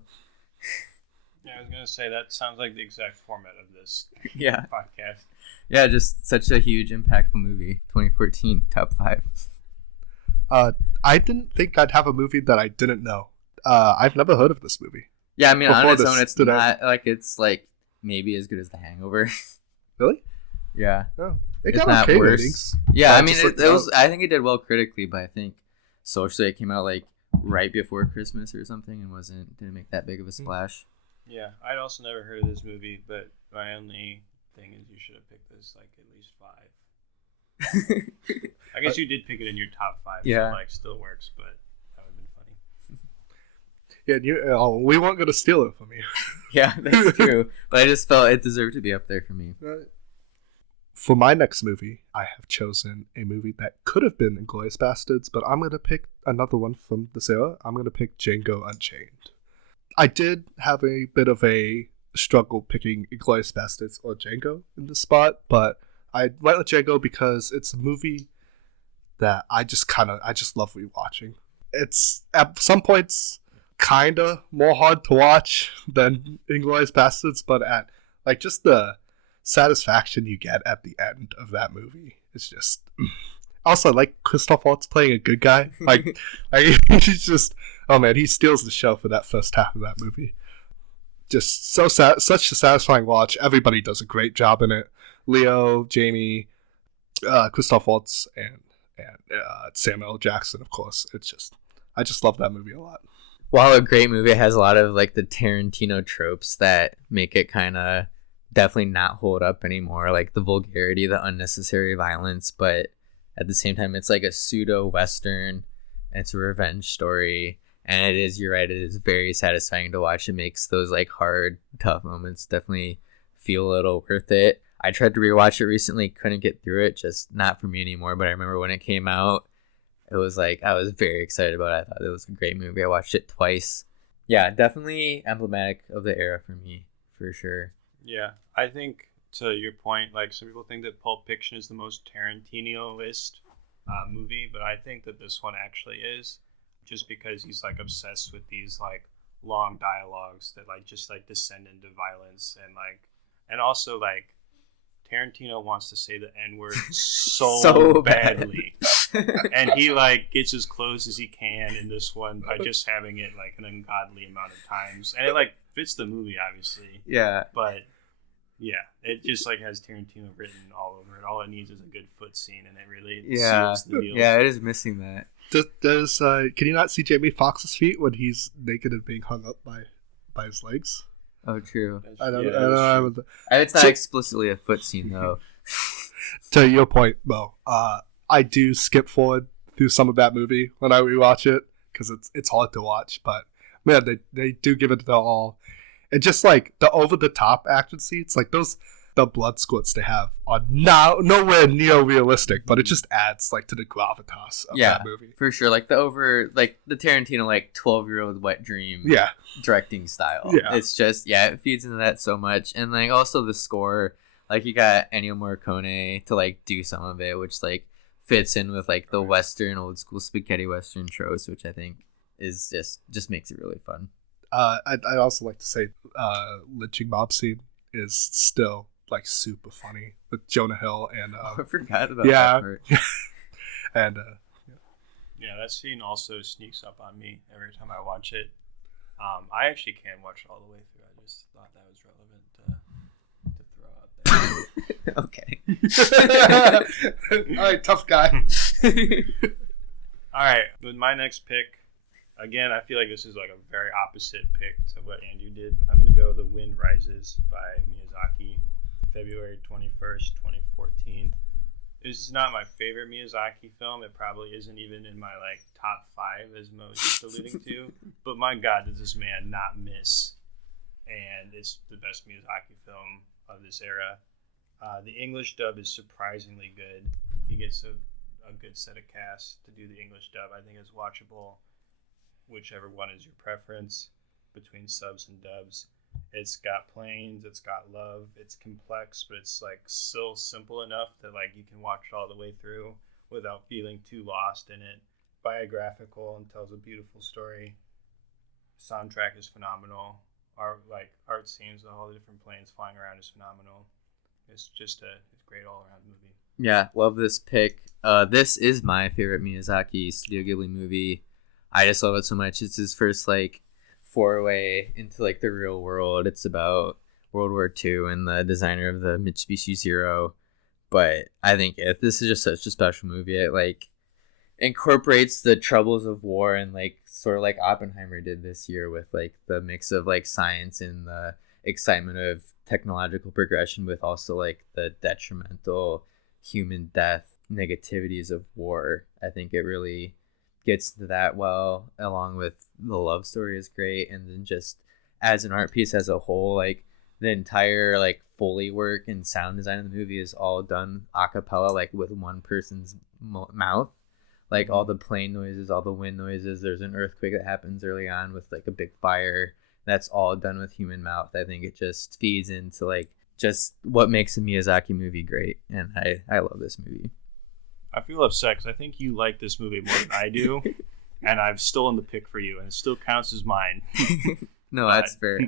Yeah, I was gonna say that sounds like the exact format of this yeah podcast. Yeah, just such a huge, impactful movie. 2014, top 5. I didn't think I'd have a movie that I didn't know. I've never heard of this movie. Yeah, I mean, on its own, it's not like it's like maybe as good as The Hangover. Really? Yeah. Oh. It it's got okay worse. Ratings. Yeah, I mean, it was. I think it did well critically, but I think socially it came out like right before Christmas or something, and didn't make that big of a splash. Yeah, I'd also never heard of this movie, but my only thing is you should have picked this like at least 5. I guess you did pick it in your top 5, yeah. so like still works, but that would have been funny. Yeah, we weren't going to steal it from you. Yeah, that's true. But I just felt it deserved to be up there for me. Right. For my next movie, I have chosen a movie that could have been Inglourious Bastards, but I'm going to pick another one from this era. I'm going to pick Django Unchained. I did have a bit of a struggle picking Inglourious Bastards or Django in this spot, but I went with Django because it's a movie that I just love rewatching. It's at some points kind of more hard to watch than Inglourious Bastards, but at like just the satisfaction you get at the end of that movie is just also like Christoph Waltz playing a good guy. Like he's just, oh man, he steals the show for that first half of that movie. Just so such a satisfying watch. Everybody does a great job in it. Leo, Jamie, Christoph Waltz, and Samuel L. Jackson, of course. I just love that movie a lot. While a great movie, it has a lot of like the Tarantino tropes that make it kind of definitely not hold up anymore, like the vulgarity, the unnecessary violence, but at the same time it's like a pseudo western, and it's a revenge story, and it is, you're right, it is very satisfying to watch. It makes those like hard, tough moments definitely feel a little worth it. I tried to rewatch it recently, couldn't get through it, just not for me anymore, but I remember when it came out, it was like I was very excited about it. I thought it was a great movie. I watched it twice. Yeah, definitely emblematic of the era for me, for sure. Yeah, I think to your point, like some people think that Pulp Fiction is the most Tarantino-ist movie, but I think that this one actually is, just because he's like obsessed with these like long dialogues that like just like descend into violence, and also like Tarantino wants to say the N-word so badly. And he like gets as close as he can in this one by just having it like an ungodly amount of times, and it like fits the movie obviously. Yeah, but yeah, it just like has Tarantino written all over it. All it needs is a good foot scene, and it really seals the deal. Yeah, it is missing that. Does can you not see Jamie Foxx's feet when he's naked and being hung up by his legs? Oh, true. I don't know. It's not explicitly a foot scene though. To your point, Mo, I do skip forward through some of that movie when I rewatch it because it's hard to watch, but man, they do give it their all. And just like the over the top action scenes, like the blood squirts they have are nowhere near realistic, but it just adds like to the gravitas of that movie. For sure. Like the Tarantino like 12-year-old wet dream directing style. Yeah. It's just it feeds into that so much. And like also the score, like you got Ennio Morricone to like do some of it, which like fits in with like the Western, old school spaghetti Western tropes, which I think is just makes it really fun. I'd also like to say lynching mob scene is still like super funny with Jonah Hill and I forgot about that part. And that scene also sneaks up on me every time I watch it. I actually can watch it all the way through. I just thought that was relevant to throw out there. Okay. All right, tough guy. All right, with my next pick, again, I feel like this is like a very opposite pick to what Andrew did. I'm going to go The Wind Rises by Miyazaki, February 21st, 2014. This is not my favorite Miyazaki film. It probably isn't even in my like top 5, as Mo is just alluding to. But my God, does this man not miss? And it's the best Miyazaki film of this era. The English dub is surprisingly good. He gets a good set of cast to do the English dub. I think it's watchable, whichever one is your preference between subs and dubs. It's got planes, it's got love, it's complex, but it's like still simple enough that like you can watch it all the way through without feeling too lost in it. Biographical and tells a beautiful story. Soundtrack is phenomenal. Art scenes, all the different planes flying around is phenomenal. It's just a great all around movie. Yeah, love this pick. This is my favorite Miyazaki Studio Ghibli movie. I just love it so much. It's his first like foray into like the real world. It's about World War II and the designer of the Mitsubishi Zero. But I think this is just such a special movie. It like incorporates the troubles of war and like sort of like Oppenheimer did this year with like the mix of like science and the excitement of technological progression with also like the detrimental human death negativities of war. I think it really gets to that well, along with the love story is great, and then just as an art piece as a whole, like the entire like Foley work and sound design of the movie is all done a cappella, like with one person's mouth. Like all the plane noises, all the wind noises. There's an earthquake that happens early on with like a big fire. That's all done with human mouth. I think it just feeds into like just what makes a Miyazaki movie great, and I love this movie. I feel upset because I think you like this movie more than I do, and I've stolen the pick for you, and it still counts as mine. No, that's fair.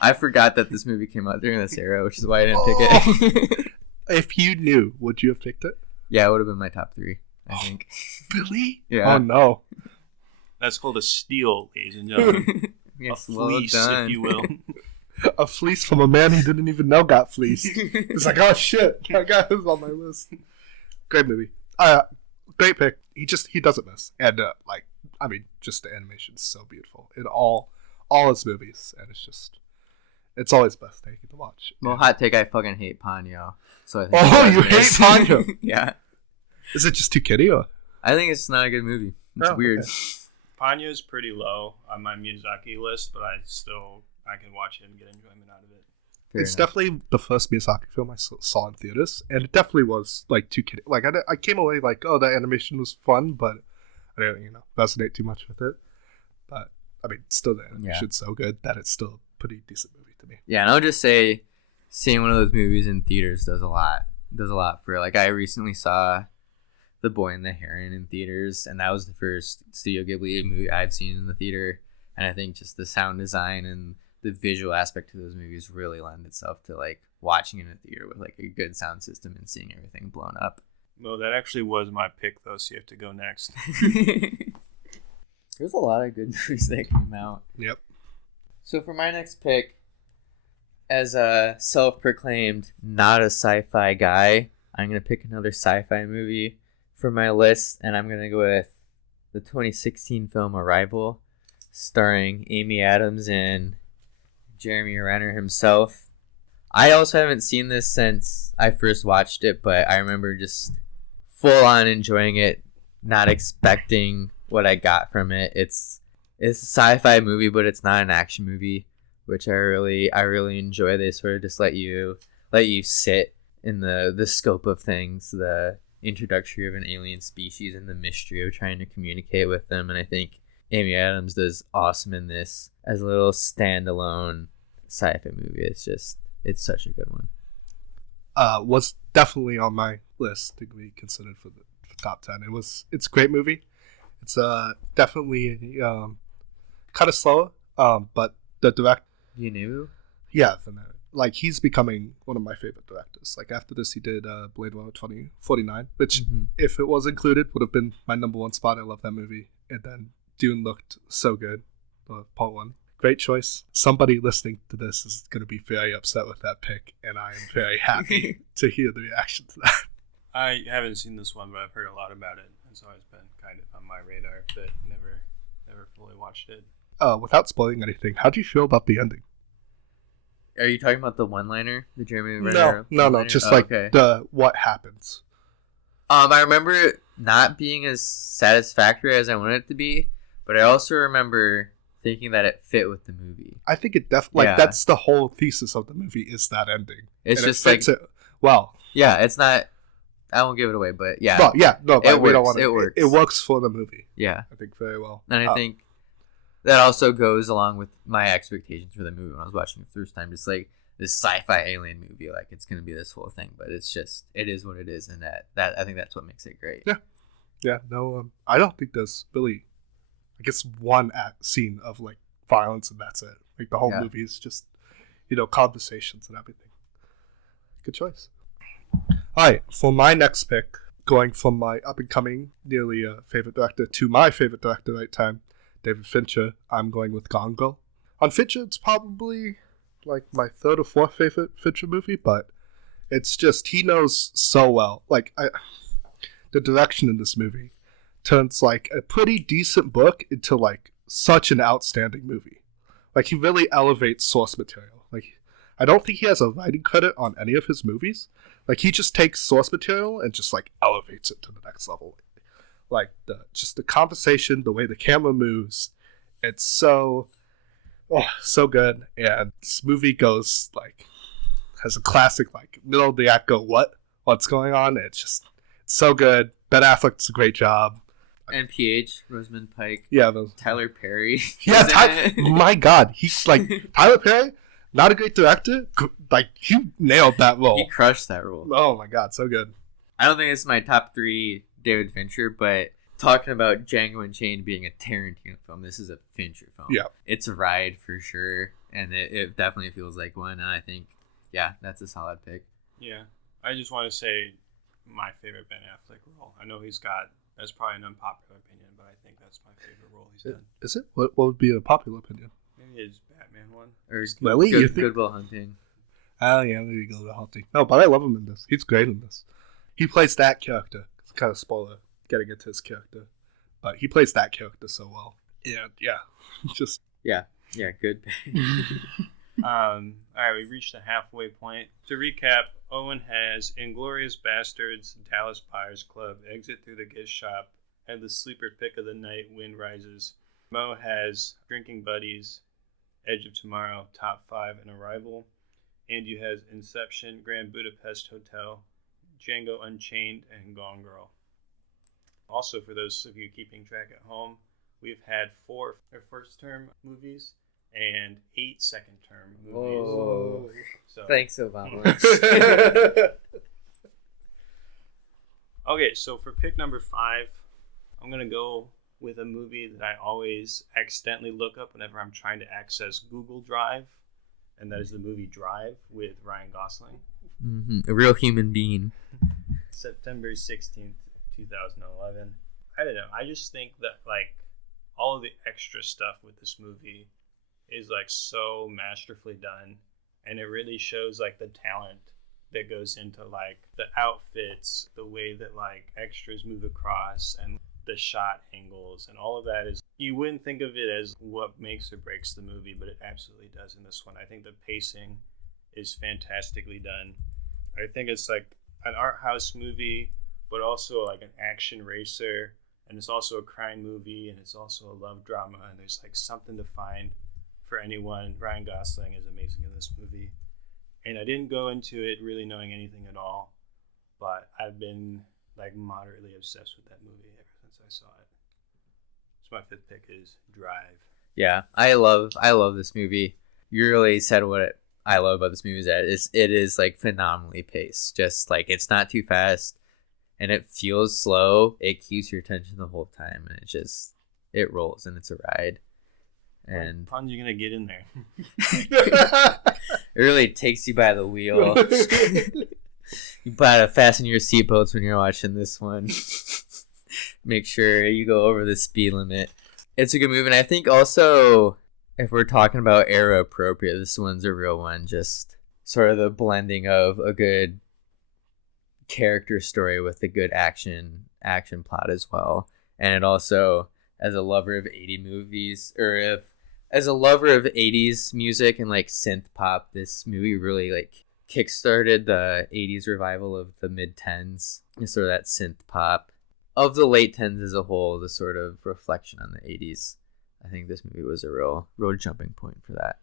I forgot that this movie came out during this era, which is why I didn't pick it. If you knew, would you have picked it? Yeah, it would have been my top 3, I think. Really? Yeah. Oh, no. That's called a steal, ladies and gentlemen. Yes, a fleece, if you will. A fleece from a man he didn't even know got fleeced. It's like, oh, shit. I got this on my list. Great movie. Great pick. He doesn't miss. And, just the animation's so beautiful in all his movies. And it's always best taking to watch. Well, hot take, I fucking hate Ponyo. So I think you hate Ponyo? Yeah. Is it just too kiddie? Or? I think it's not a good movie. It's weird. Okay. Ponyo's pretty low on my Miyazaki list, but I can watch it and get enjoyment out of it. It's definitely the first Miyazaki film I saw in theaters, and it definitely was like too kiddie. Like I came away like, oh, that animation was fun, but I didn't resonate too much with it. But I mean, still the animation's so good that it's still a pretty decent movie to me. Yeah, and I'll just say, seeing one of those movies in theaters does a lot. For like I recently saw The Boy and the Heron in theaters, and that was the first Studio Ghibli movie I've seen in the theater. And I think just the sound design and the visual aspect of those movies really lend itself to like watching in a theater with like a good sound system and seeing everything blown up. Well, that actually was my pick though, so you have to go next. There's a lot of good movies that came out. Yep. So for my next pick, as a self-proclaimed not a sci-fi guy, I'm going to pick another sci-fi movie for my list, and I'm going to go with the 2016 film Arrival, starring Amy Adams and Jeremy Renner himself. I also haven't seen this since I first watched it, but I remember just full on enjoying it, not expecting what I got from it. It's a sci-fi movie, but it's not an action movie, which I really enjoy. They sort of just let you sit in the scope of things, the introductory of an alien species and the mystery of trying to communicate with them. And I think Amy Adams does awesome in this as a little standalone sci-fi movie. It's such a good one. Was definitely on my list to be considered for top 10. It's a great movie. It's definitely kind of slower, but the director. You knew? Yeah, like he's becoming one of my favorite directors. Like after this, he did Blade Runner 2049, which if it was included would have been my number one spot. I love that movie. And then Dune looked so good. Part 1. Great choice. Somebody listening to this is going to be very upset with that pick, and I am very happy to hear the reaction to that. I haven't seen this one, but I've heard a lot about it. It's always been kind of on my radar, but never fully watched it. Without spoiling anything, how do you feel about the ending? Are you talking about the one-liner? The Jeremy Renner? No. Just the what happens. I remember it not being as satisfactory as I wanted it to be, but I also remember thinking that it fit with the movie. I think it definitely that's the whole thesis of the movie is that ending. It's and just it like well. Yeah, it's not. I won't give it away, but yeah. Well, yeah, no, but we don't want to. It works. It works for the movie. Yeah, I think very well. And I think that also goes along with my expectations for the movie when I was watching it the first time. Just like this sci-fi alien movie, like it's gonna be this whole thing, but it is what it is, and that I think that's what makes it great. Yeah. No, I don't think there's really, I guess, one scene of like violence and that's it. Like the whole movie is just, conversations and everything. Good choice. All right, for my next pick, going from my up-and-coming, nearly favorite director to my favorite director right time, David Fincher, I'm going with Gone Girl. On Fincher, it's probably like my third or fourth favorite Fincher movie, but it's just, he knows so well. Like, the direction in this movie turns like a pretty decent book into like such an outstanding movie. Like, he really elevates source material. Like, I don't think he has a writing credit on any of his movies. Like, he just takes source material and just like elevates it to the next level. Like just the conversation, the way the camera moves, it's so good. And this movie goes like has a classic like middle of the act go what's going on. It's so good. Ben Affleck does a great job. NPH, Rosamund Pike. Yeah, Tyler Perry. Yeah, my God, he's like Tyler Perry. Not a great director. Like he nailed that role. He crushed that role. Oh my God, so good. I don't think it's my top 3 David Fincher, but talking about Django Unchained being a Tarantino film, this is a Fincher film. Yeah. It's a ride for sure, and it definitely feels like one, and I think, yeah, that's a solid pick. Yeah. I just want to say my favorite Ben Affleck role. I know that's probably an unpopular opinion, but I think that's my favorite role he's done. Is it? What would be a popular opinion? Maybe his Batman one. Or Really? You think? Good Will Hunting. Oh, yeah, there you go, the Hunting. No, but I love him in this. He's great in this. He plays that character. It's kind of spoiler getting into his character. But he plays that character so well. Yeah. Just... Yeah, good pick. All right, we reached the halfway point. To recap, Owen has Inglourious Bastards, Dallas Buyers Club, Exit Through the Gift Shop, and the sleeper pick of the night, Wind Rises. Mo has Drinking Buddies, Edge of Tomorrow, Top 5, and Arrival. Andrew has Inception, Grand Budapest Hotel, Django Unchained, and Gone Girl. Also, for those of you keeping track at home, we've had 4 first-term movies and 8 second-term movies. Whoa. So, Thanks, Obama. Okay, so for pick number 5, I'm going to go with a movie that I always accidentally look up whenever I'm trying to access Google Drive, and that is the movie Drive with Ryan Gosling. Mm-hmm. A real human being. September 16th, 2011. I don't know. I just think that, like, all of the extra stuff with this movie is, like, so masterfully done, and it really shows, like, the talent that goes into, like, the outfits, the way that, like, extras move across, and the shot angles, and all of that is, you wouldn't think of it as what makes or breaks the movie, but it absolutely does in this one. I think the pacing is fantastically done. I think it's like an art house movie, but also like an action racer, and it's also a crime movie, and it's also a love drama, and there's like something to find for anyone. Ryan Gosling is amazing in this movie, and I didn't go into it really knowing anything at all, but I've been like moderately obsessed with that movie ever since I saw it. So my 5th pick is Drive. Yeah, I love this movie. You really said what I love about this movie is that it is like phenomenally paced. Just like it's not too fast, and it feels slow. It keeps your attention the whole time, and it rolls, and it's a ride. And what fun you gonna get in there? It really takes you by the wheel. You gotta fasten your seatbelts when you're watching this one. Make sure you go over the speed limit. It's a good movie, and I think also, if we're talking about era appropriate, this one's a real one. Just sort of the blending of a good character story with a good action plot as well. And it also, as a lover of 80 movies, as a lover of 80s music and like synth pop, this movie really like kickstarted the 80s revival of the mid-10s, sort of that synth pop of the late 10s as a whole, the sort of reflection on the 80s. I think this movie was a real road jumping point for that.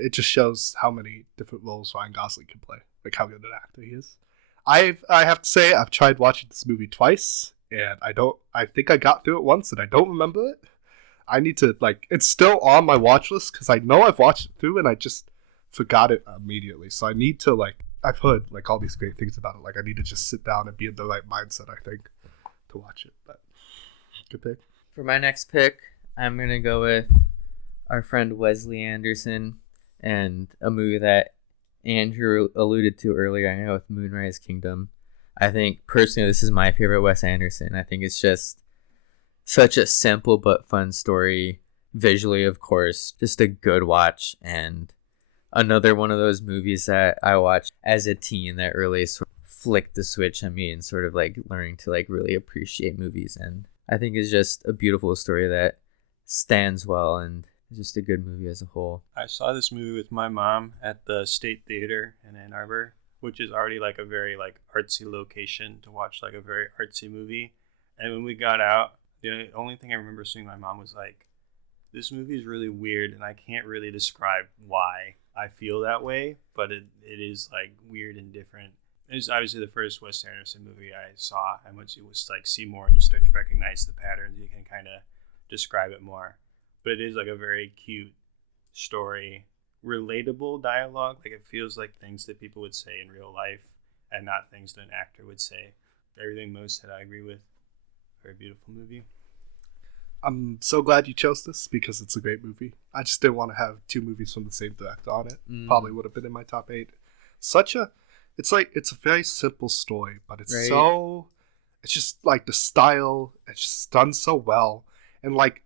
It just shows how many different roles Ryan Gosling can play, like how good an actor he is. I have to say I've tried watching this movie twice, and I think I got through it once and I don't remember it. I need to, like, it's still on my watch list because I know I've watched it through and I just forgot it immediately. So I need to, like, I've heard like all these great things about it. Like I need to just sit down and be in the right mindset, I think, to watch it. But good pick. For my next pick, I'm gonna go with our friend Wesley Anderson and a movie that Andrew alluded to earlier. I'm gonna go with Moonrise Kingdom. I think personally this is my favorite Wes Anderson. I think it's just such a simple but fun story. Visually, of course, just a good watch, and another one of those movies that I watched as a teen that really sort of flicked the switch on me and sort of like learning to like really appreciate movies. And I think it's just a beautiful story that stands well and is just a good movie as a whole. I saw this movie with my mom at the State Theater in Ann Arbor, which is already like a very like artsy location to watch like a very artsy movie. And when we got out, the only thing I remember seeing my mom was like, this movie is really weird, and I can't really describe why I feel that way, but it is like weird and different. It was obviously the first Wes Anderson movie I saw, and once you was like see more and you start to recognize the patterns, you can kind of describe it more. But it is like a very cute story, relatable dialogue. Like it feels like things that people would say in real life, and not things that an actor would say. Everything Mo said, I agree with. Very beautiful movie. I'm so glad you chose this because it's a great movie. I just didn't want to have two movies from the same director on it. Probably would have been in my top 8. It's a very simple story, but it's Right. it's just like the style, it's just done so well. And like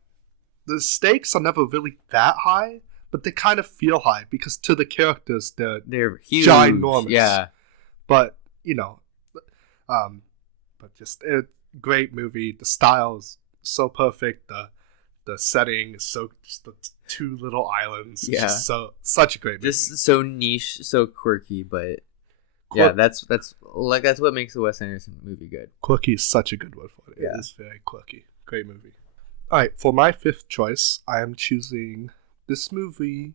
the stakes are never really that high, but they kind of feel high because to the characters, They're huge. ginormous. Yeah. But, but just a great movie. The style is so perfect. The setting is so just the two little islands. It's just such a great movie. Just so niche, so quirky, but yeah, that's what makes a Wes Anderson movie good. Quirky is such a good word for it. Yeah. It is very quirky. Great movie. All right, for my 5th choice, I am choosing this movie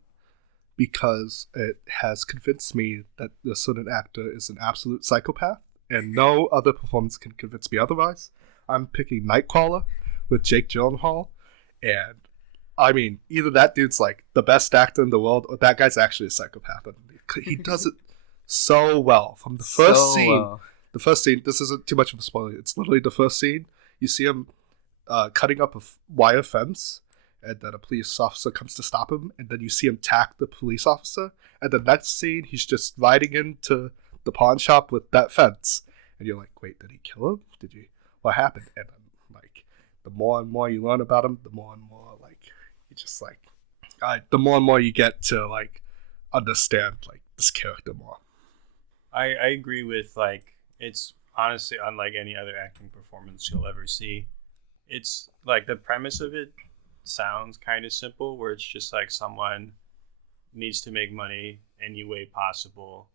because it has convinced me that the certain actor is an absolute psychopath, and no other performance can convince me otherwise. I'm picking Nightcrawler with Jake Gyllenhaal, and I mean, either that dude's like the best actor in the world, or that guy's actually a psychopath. He does it so well from the first scene. Well. The first scene. This isn't too much of a spoiler. It's literally the first scene. You see him cutting up a wire fence, and then a police officer comes to stop him, and then you see him tack the police officer. And the next scene, he's just riding into the pawn shop with that fence, and you're like, wait, did he kill him? What happened? And like, the more and more you learn about him, the more and more like it's just like, the more and more you get to like understand like this character more. I agree with like it's honestly unlike any other acting performance you'll ever see. It's like the premise of it sounds kind of simple, where it's just like someone needs to make money any way possible,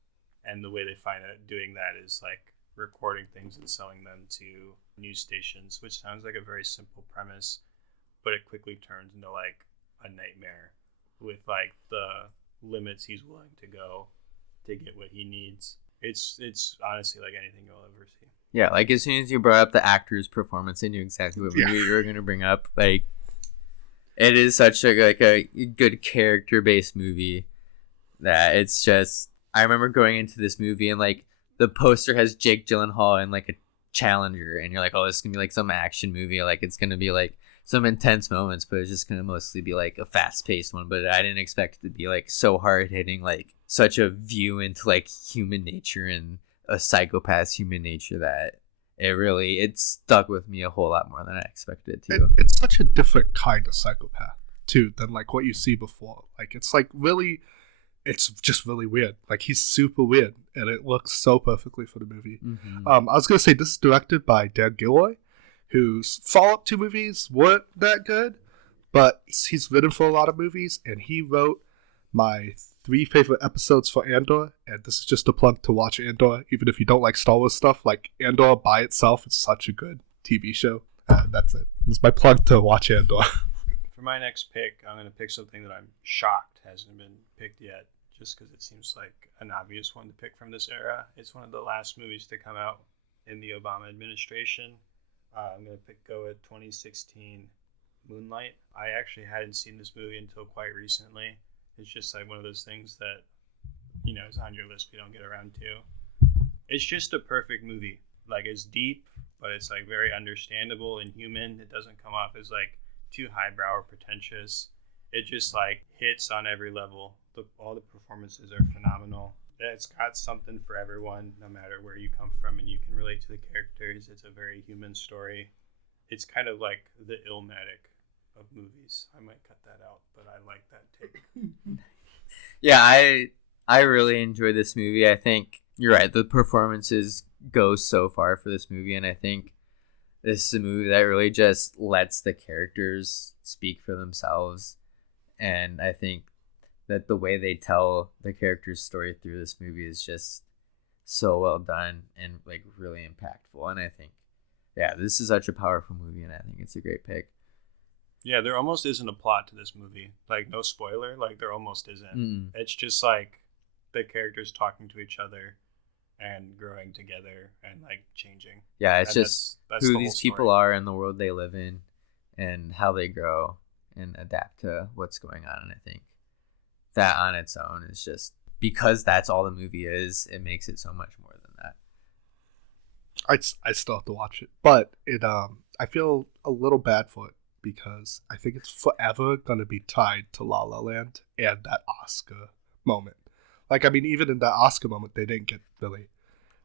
and the way they find out doing that is like recording things and selling them to news stations, which sounds like a very simple premise, but it quickly turns into like a nightmare with like the limits he's willing to go to get what he needs. It's honestly like anything you'll ever see. Yeah, like as soon as you brought up the actor's performance, I knew exactly what movie you were going to bring up. Like, it is such a good character-based movie that it's just... I remember going into this movie and like the poster has Jake Gyllenhaal and like a challenger, and you're like, oh, this is going to be like some action movie. Like, it's going to be like some intense moments, but it's just going to mostly be like a fast-paced one. But I didn't expect it to be like so hard-hitting, like such a view into like human nature and a psychopath's human nature that it stuck with me a whole lot more than I expected it to. It's such a different kind of psychopath too than like what you see before. Like it's like really, it's just really weird. Like he's super weird, and it works so perfectly for the movie. Mm-hmm. I was gonna say this is directed by Dan Gilroy, whose follow-up 2 movies weren't that good, but he's written for a lot of movies, and he wrote my 3 favorite episodes for Andor, and this is just a plug to watch Andor, even if you don't like Star Wars stuff. Like, Andor by itself is such a good TV show. That's it. It's my plug to watch Andor. For my next pick, I'm going to pick something that I'm shocked hasn't been picked yet, just because it seems like an obvious one to pick from this era. It's one of the last movies to come out in the Obama administration. I'm going to go with 2016 Moonlight. I actually hadn't seen this movie until quite recently. It's just like one of those things that, you know, is on your list but you don't get around to. It's just a perfect movie. Like, it's deep, but it's like very understandable and human. It doesn't come off as like too highbrow or pretentious. It just like hits on every level. All the performances are phenomenal. It's got something for everyone, no matter where you come from, and you can relate to the characters. It's a very human story. It's kind of like the Illmatic of movies. I might cut that out, but I like that take. Yeah, I really enjoyed this movie. I think you're right. The performances go so far for this movie, and I think this is a movie that really just lets the characters speak for themselves. And I think that the way they tell the character's story through this movie is just so well done and like really impactful. And I think Yeah, this is such a powerful movie, and I think it's a great pick. Yeah, there almost isn't a plot to this movie. Like, no spoiler. Like, there almost isn't. Mm. It's just like the characters talking to each other and growing together and like changing. Yeah, it's And just that's who the these whole people story. are and the world they live in and how they grow and adapt to what's going on. And I think that on its own is just, because that's all the movie is, it makes it so much more than that. I still have to watch it, but it I feel a little bad for it because I think it's forever gonna be tied to La La Land and that Oscar moment. Like, I mean, even in that Oscar moment, they didn't get really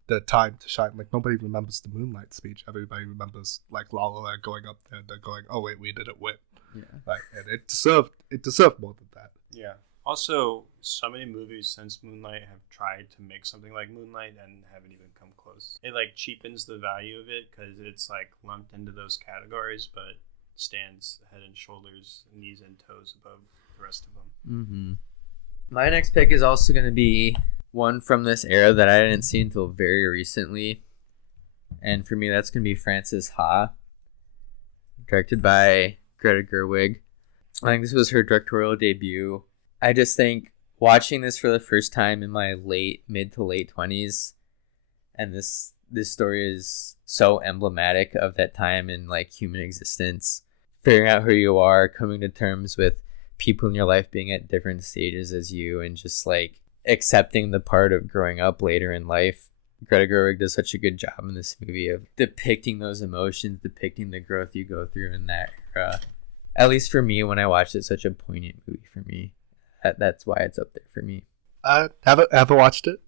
the time to shine. Like, nobody remembers the Moonlight speech. Everybody remembers like La La Land going up there and they're going, "Oh wait, we didn't win." Yeah. Like, and it deserved more than that. Yeah. Also, so many movies since Moonlight have tried to make something like Moonlight and haven't even come close. It like cheapens the value of it because it's like lumped into those categories, but stands head and shoulders, knees and toes above the rest of them. Mm-hmm. My next pick is also going to be one from this era that I didn't see until very recently. And for me, that's going to be Frances Ha, directed by Greta Gerwig. I think this was her directorial debut. I just think watching this for the first time in my mid to late 20s, and this story is so emblematic of that time in like human existence. Figuring out who you are, coming to terms with people in your life being at different stages as you, and just like accepting the part of growing up later in life. Greta Gerwig does such a good job in this movie of depicting those emotions, depicting the growth you go through in that era. At least for me, when I watched it, such a poignant movie for me. That's why it's up there for me. I haven't watched it,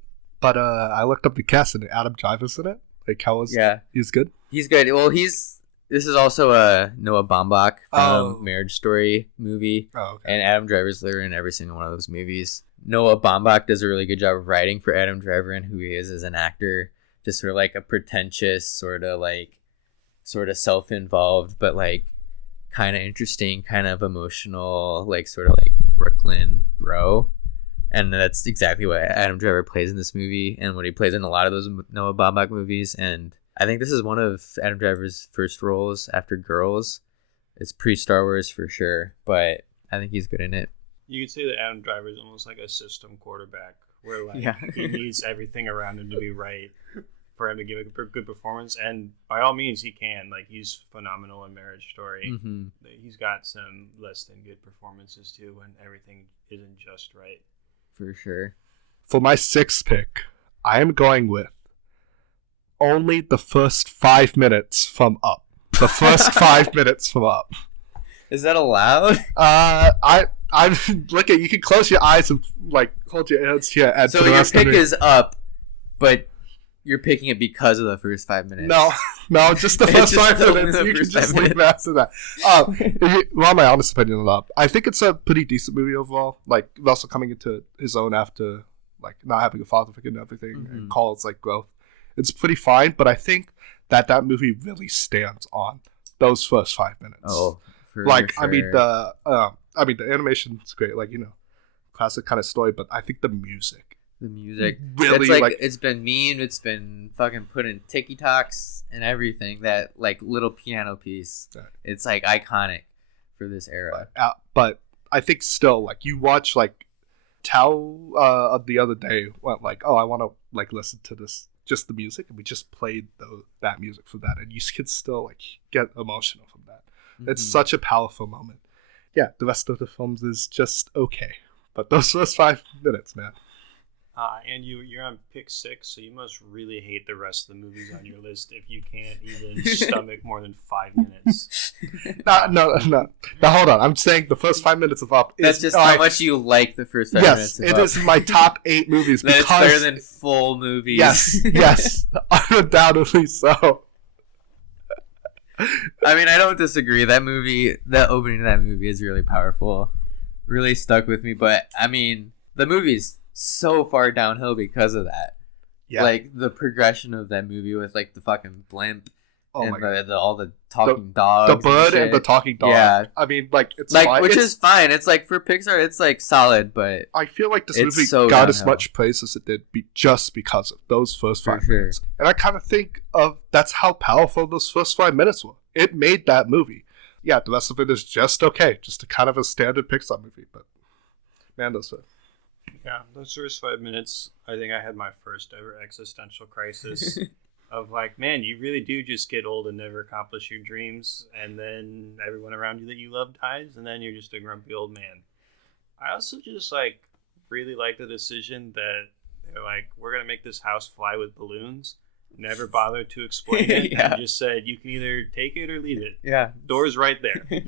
but I looked up the cast and Adam Driver's in it. Like, how was? Yeah, He's good. he's good. Well, this is also a Noah Baumbach from Marriage Story movie. Oh, okay. And Adam Driver's there in every single one of those movies. Noah Baumbach does a really good job of writing for Adam Driver and who he is as an actor. Just sort of like a pretentious, sort of self-involved, but like kind of interesting, kind of emotional, like sort of like Brooklyn bro. And that's exactly what Adam Driver plays in this movie and what he plays in a lot of those Noah Baumbach movies. And I think this is one of Adam Driver's first roles after Girls. It's pre-Star Wars for sure, but I think he's good in it. You could say that Adam Driver is almost like a system quarterback, where like Yeah. he needs everything around him to be right for him to give a good performance. And by all means, he can. Like, he's phenomenal in Marriage Story. Mm-hmm. He's got some less than good performances too, when everything isn't just right. For sure. For my sixth pick, I am going with only the first 5 minutes from Up. The first 5 minutes from Up. Is that allowed? I'm look at you can close your eyes and like hold your hands here. And So your pick is Up, but you're picking it because of the first 5 minutes. No, just the It's first just 5 the minutes. You can first just 5 leave minutes. after that. Well, my honest opinion on Up, I think it's a pretty decent movie overall. Like, Russell coming into his own after like not having a father figure and everything, and calls like growth. It's pretty fine, but I think that movie really stands on those first 5 minutes. Oh, for like sure. I mean the animation's great, like, you know, classic kind of story, but I think the music really really like it's been memed, it's been fucking put in TikToks and everything. That like little piano piece, it's like iconic for this era. But I think still, like, you watch like Tao the other day went like, oh, I want to like listen to this, just the music, and we just played that music for that, and you can still like get emotional from that. It's such a powerful moment. Yeah, the rest of the films is just okay, but those first 5 minutes, man. And you're on pick 6, so you must really hate the rest of the movies on your list if you can't even stomach more than 5 minutes. No. Now hold on. I'm saying the first 5 minutes of Up is That's just how much you like the first 5 minutes. Yes, it is my top 8 movies. That's because better than full movies. Yes, undoubtedly so. I mean, I don't disagree. That opening to that movie is really powerful. Really stuck with me. But I mean, the movie's so far downhill because of that. Yeah. Like the progression of that movie with like the fucking blimp Oh and my God. all the talking dogs. The bird and the shit. talking dog. Yeah. I mean, like, it's Like, fine. which It's- is fine. It's like for Pixar, it's like solid, but I feel like this it's movie so got as downhill. much praise as it did just because of those first For 5 sure. minutes. And I kind of think of that's how powerful those first 5 minutes were. It made that movie. Yeah, the rest of it is just okay. Just a kind of a standard Pixar movie, but man, those were. Yeah, those first 5 minutes, I think I had my first ever existential crisis of like, man, you really do just get old and never accomplish your dreams, and then everyone around you that you love dies, and then you're just a grumpy old man. I also just like really like the decision that they're like, we're gonna make this house fly with balloons. Never bothered to explain it. Yeah. And just said you can either take it or leave it. yeah. Door's right there.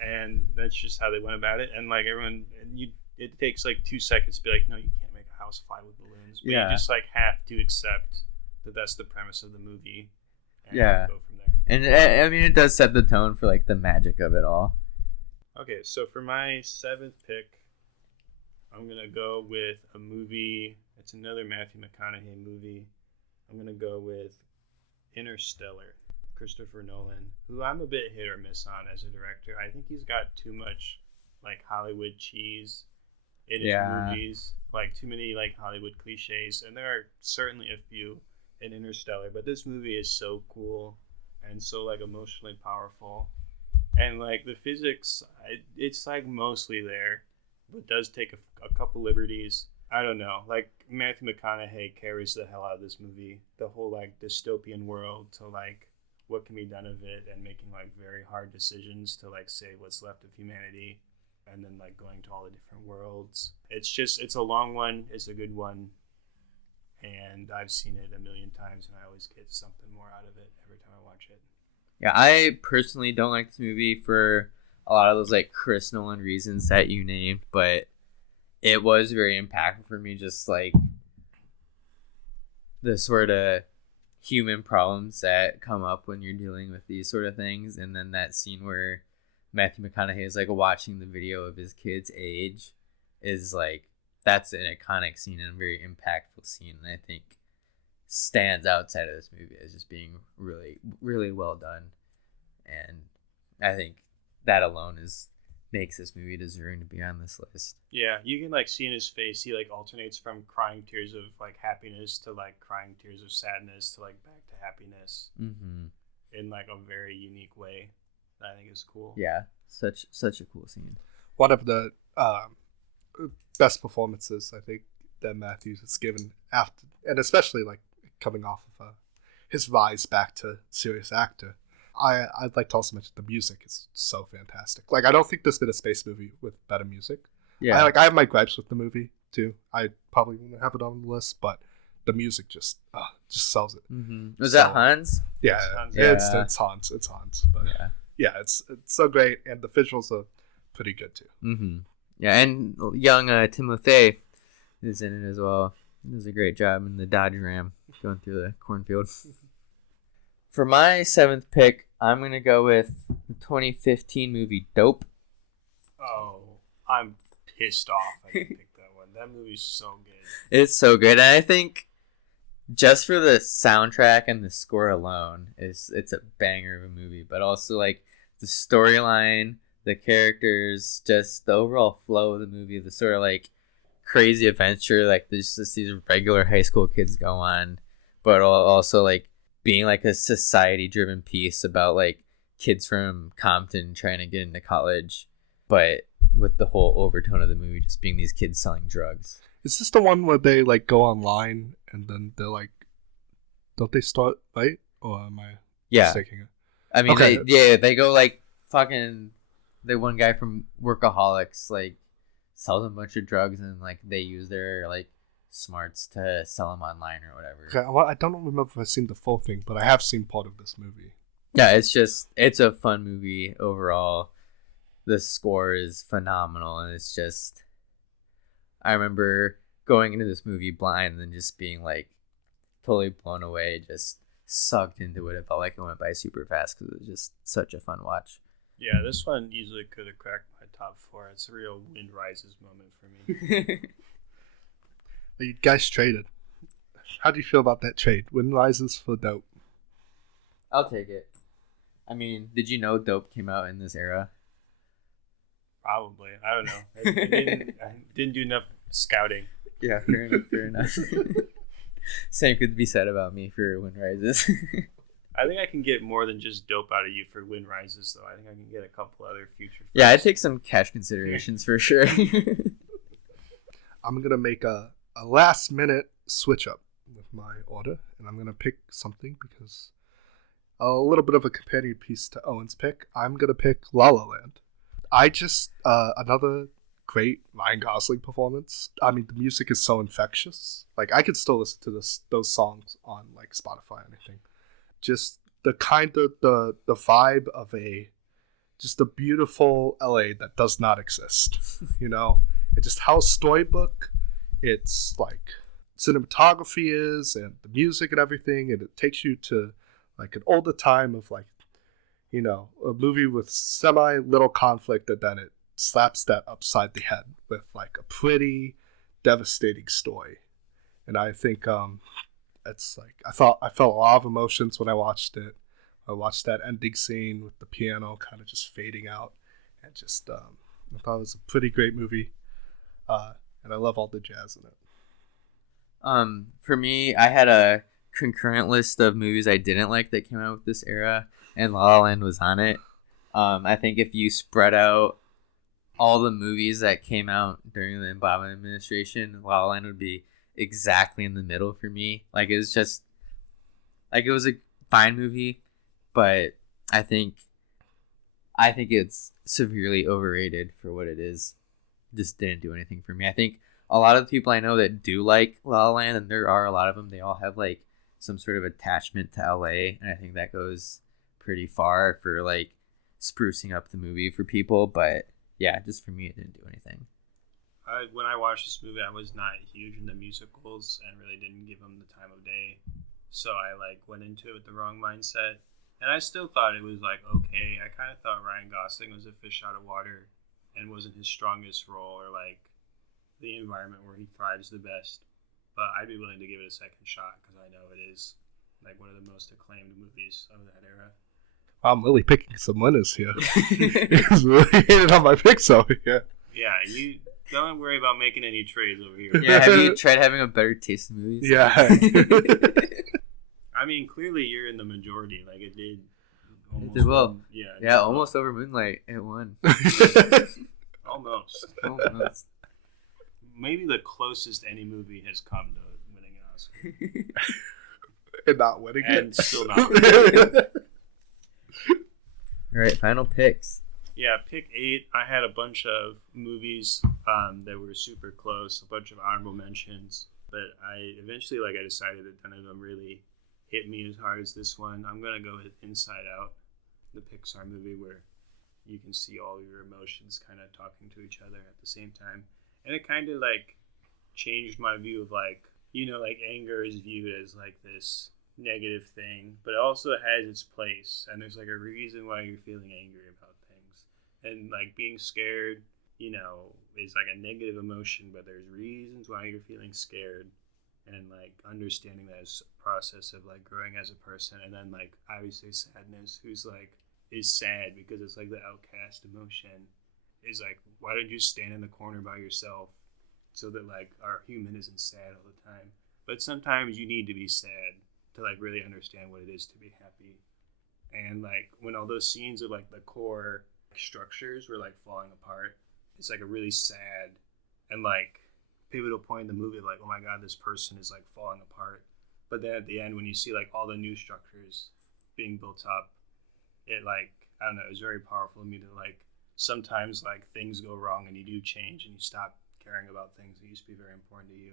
And that's just how they went about it. And like everyone, it takes like 2 seconds to be like, no, you can't make a house fly with balloons. But Yeah. you just like have to accept that that's the premise of the movie. And Yeah. go from there. And I mean, it does set the tone for like the magic of it all. Okay, so for my 7th pick, I'm gonna go with a movie. It's another Matthew McConaughey movie. I'm gonna go with Interstellar, Christopher Nolan, who I'm a bit hit or miss on as a director. I think he's got too much like Hollywood cheese in his Yeah. movies, like too many like Hollywood cliches, and there are certainly a few in Interstellar, but this movie is so cool and so like emotionally powerful, and like the physics, it's like mostly there, but does take a couple liberties. I don't know, like Matthew McConaughey carries the hell out of this movie. The whole like dystopian world to like what can be done of it, and making like very hard decisions to like save what's left of humanity, and then like going to all the different worlds. It's a long one, it's a good one, and I've seen it a million times, and I always get something more out of it every time I watch it. Yeah, I personally don't like this movie for a lot of those like Chris Nolan reasons that you named, but it was very impactful for me, just like the sort of human problems that come up when you're dealing with these sort of things. And then that scene where Matthew McConaughey is like watching the video of his kid's age is like, that's an iconic scene and a very impactful scene, and I think stands outside of this movie as just being really, really well done. And I think that alone makes this movie deserving to be on this list. Yeah, you can like see in his face, he like alternates from crying tears of like happiness to like crying tears of sadness to like back to happiness in like a very unique way that I think is cool. Yeah, such a cool scene. One of the best performances I think that Matthews has given after, and especially like coming off of his rise back to serious actor. I'd like to also mention the music is so fantastic. Like, I don't think there's been a space movie with better music. Yeah, I have my gripes with the movie too. I probably wouldn't have it on the list, but the music just sells it. Was So- that Hans? Yeah, Hans. it's Hans. It's Hans. But yeah, it's so great, and the visuals are pretty good too. Yeah, and young Timothy is in it as well. He does a great job in the Dodge Ram going through the cornfield. For my 7th pick, I'm going to go with the 2015 movie Dope. Oh, I'm pissed off I didn't pick that one. That movie's so good. It's so good, and I think just for the soundtrack and the score alone, it's a banger of a movie. But also like the storyline, the characters, just the overall flow of the movie, the sort of like crazy adventure like there's just these regular high school kids go on, but also like being like a society-driven piece about like kids from Compton trying to get into college, but with the whole overtone of the movie just being these kids selling drugs. Is this the one where they like go online and then they're like, don't they start right? Or am I mistaking it? I mean, Okay. they go like fucking the one guy from Workaholics like sells a bunch of drugs and like they use their like smarts to sell them online or whatever. Okay, well, I don't remember if I've seen the full thing, but I have seen part of this movie. Yeah, it's a fun movie overall. The score is phenomenal, and it's just, I remember going into this movie blind and then just being like totally blown away, just sucked into it. It felt like it went by super fast because it was just such a fun watch. Yeah, this one easily could have cracked my top 4. It's a real Wind Rises moment for me. You guys traded. How do you feel about that trade? Wind Rises for Dope. I'll take it. I mean, did you know Dope came out in this era? Probably. I don't know. I didn't do enough scouting. Yeah, fair enough. Fair enough. Same could be said about me for Wind Rises. I think I can get more than just Dope out of you for Wind Rises, though. I think I can get a couple other future. Yeah, I'd take some cash considerations for sure. I'm going to make a last minute switch up with my order, and I'm going to pick something because a little bit of a companion piece to Owen's pick. I'm going to pick La La Land. I just, another great Ryan Gosling performance. I mean, the music is so infectious. Like, I could still listen to those songs on, like, Spotify or anything. Just the kind of, the vibe of just a beautiful LA that does not exist, you know? And just how storybook it's, like, cinematography is, and the music and everything, and it takes you to, like, an older time of, like, you know, a movie with semi-little conflict, and then it slaps that upside the head with, like, a pretty devastating story. And I think it's like I felt a lot of emotions when I watched it. I watched that ending scene with the piano kind of just fading out, and just I thought it was a pretty great movie, and I love all the jazz in it. For me, I had a concurrent list of movies I didn't like that came out with this era, and La La Land was on it. I think if you spread out all the movies that came out during the Obama administration, La La Land would be exactly in the middle for me. Like, it was just, like, it was a fine movie, but I think it's severely overrated for what it is. Just didn't do anything for me. I think a lot of the people I know that do like La La Land, and there are a lot of them, they all have, like, some sort of attachment to LA, and I think that goes pretty far for, like, sprucing up the movie for people. But yeah, just for me, it didn't do anything. When I watched this movie, I was not huge into musicals and really didn't give them the time of day. So I, like, went into it with the wrong mindset. And I still thought it was, like, okay. I kind of thought Ryan Gosling was a fish out of water and wasn't his strongest role, or, like, the environment where he thrives the best. But I'd be willing to give it a second shot because I know it is, like, one of the most acclaimed movies of that era. I'm really picking some winners here. He's really hating on my picks over here. Yeah, you don't worry about making any trades over here. Yeah, have you tried having a better taste in movies? Yeah. I mean, clearly you're in the majority. Like, it did. It did well. Yeah, almost over Moonlight. It won. Almost. Maybe the closest any movie has come to winning an Oscar. And not winning it. And still not winning it. All right, final picks. Yeah, pick 8. I had a bunch of movies that were super close, a bunch of honorable mentions, but I eventually, like, I decided that none of them really hit me as hard as this one. I'm gonna go with Inside Out, the Pixar movie where you can see all your emotions kind of talking to each other at the same time, and it kind of, like, changed my view of, like, you know, like, anger is viewed as, like, this negative thing, but it also has its place, and there's, like, a reason why you're feeling angry about things. And, like, being scared, you know, is, like, a negative emotion, but there's reasons why you're feeling scared, and, like, understanding that as a process of, like, growing as a person. And then, like, obviously sadness, who's, like, is sad because it's, like, the outcast emotion, is, like, why don't you stand in the corner by yourself so that, like, our human isn't sad all the time. But sometimes you need to be sad to, like, really understand what it is to be happy. And, like, when all those scenes of, like, the core structures were, like, falling apart, it's, like, a really sad and, like, pivotal point in the movie, like, oh my god, this person is, like, falling apart. But then at the end, when you see, like, all the new structures being built up, it, like, I don't know, it was very powerful to me to, like, sometimes, like, things go wrong and you do change and you stop caring about things that used to be very important to you.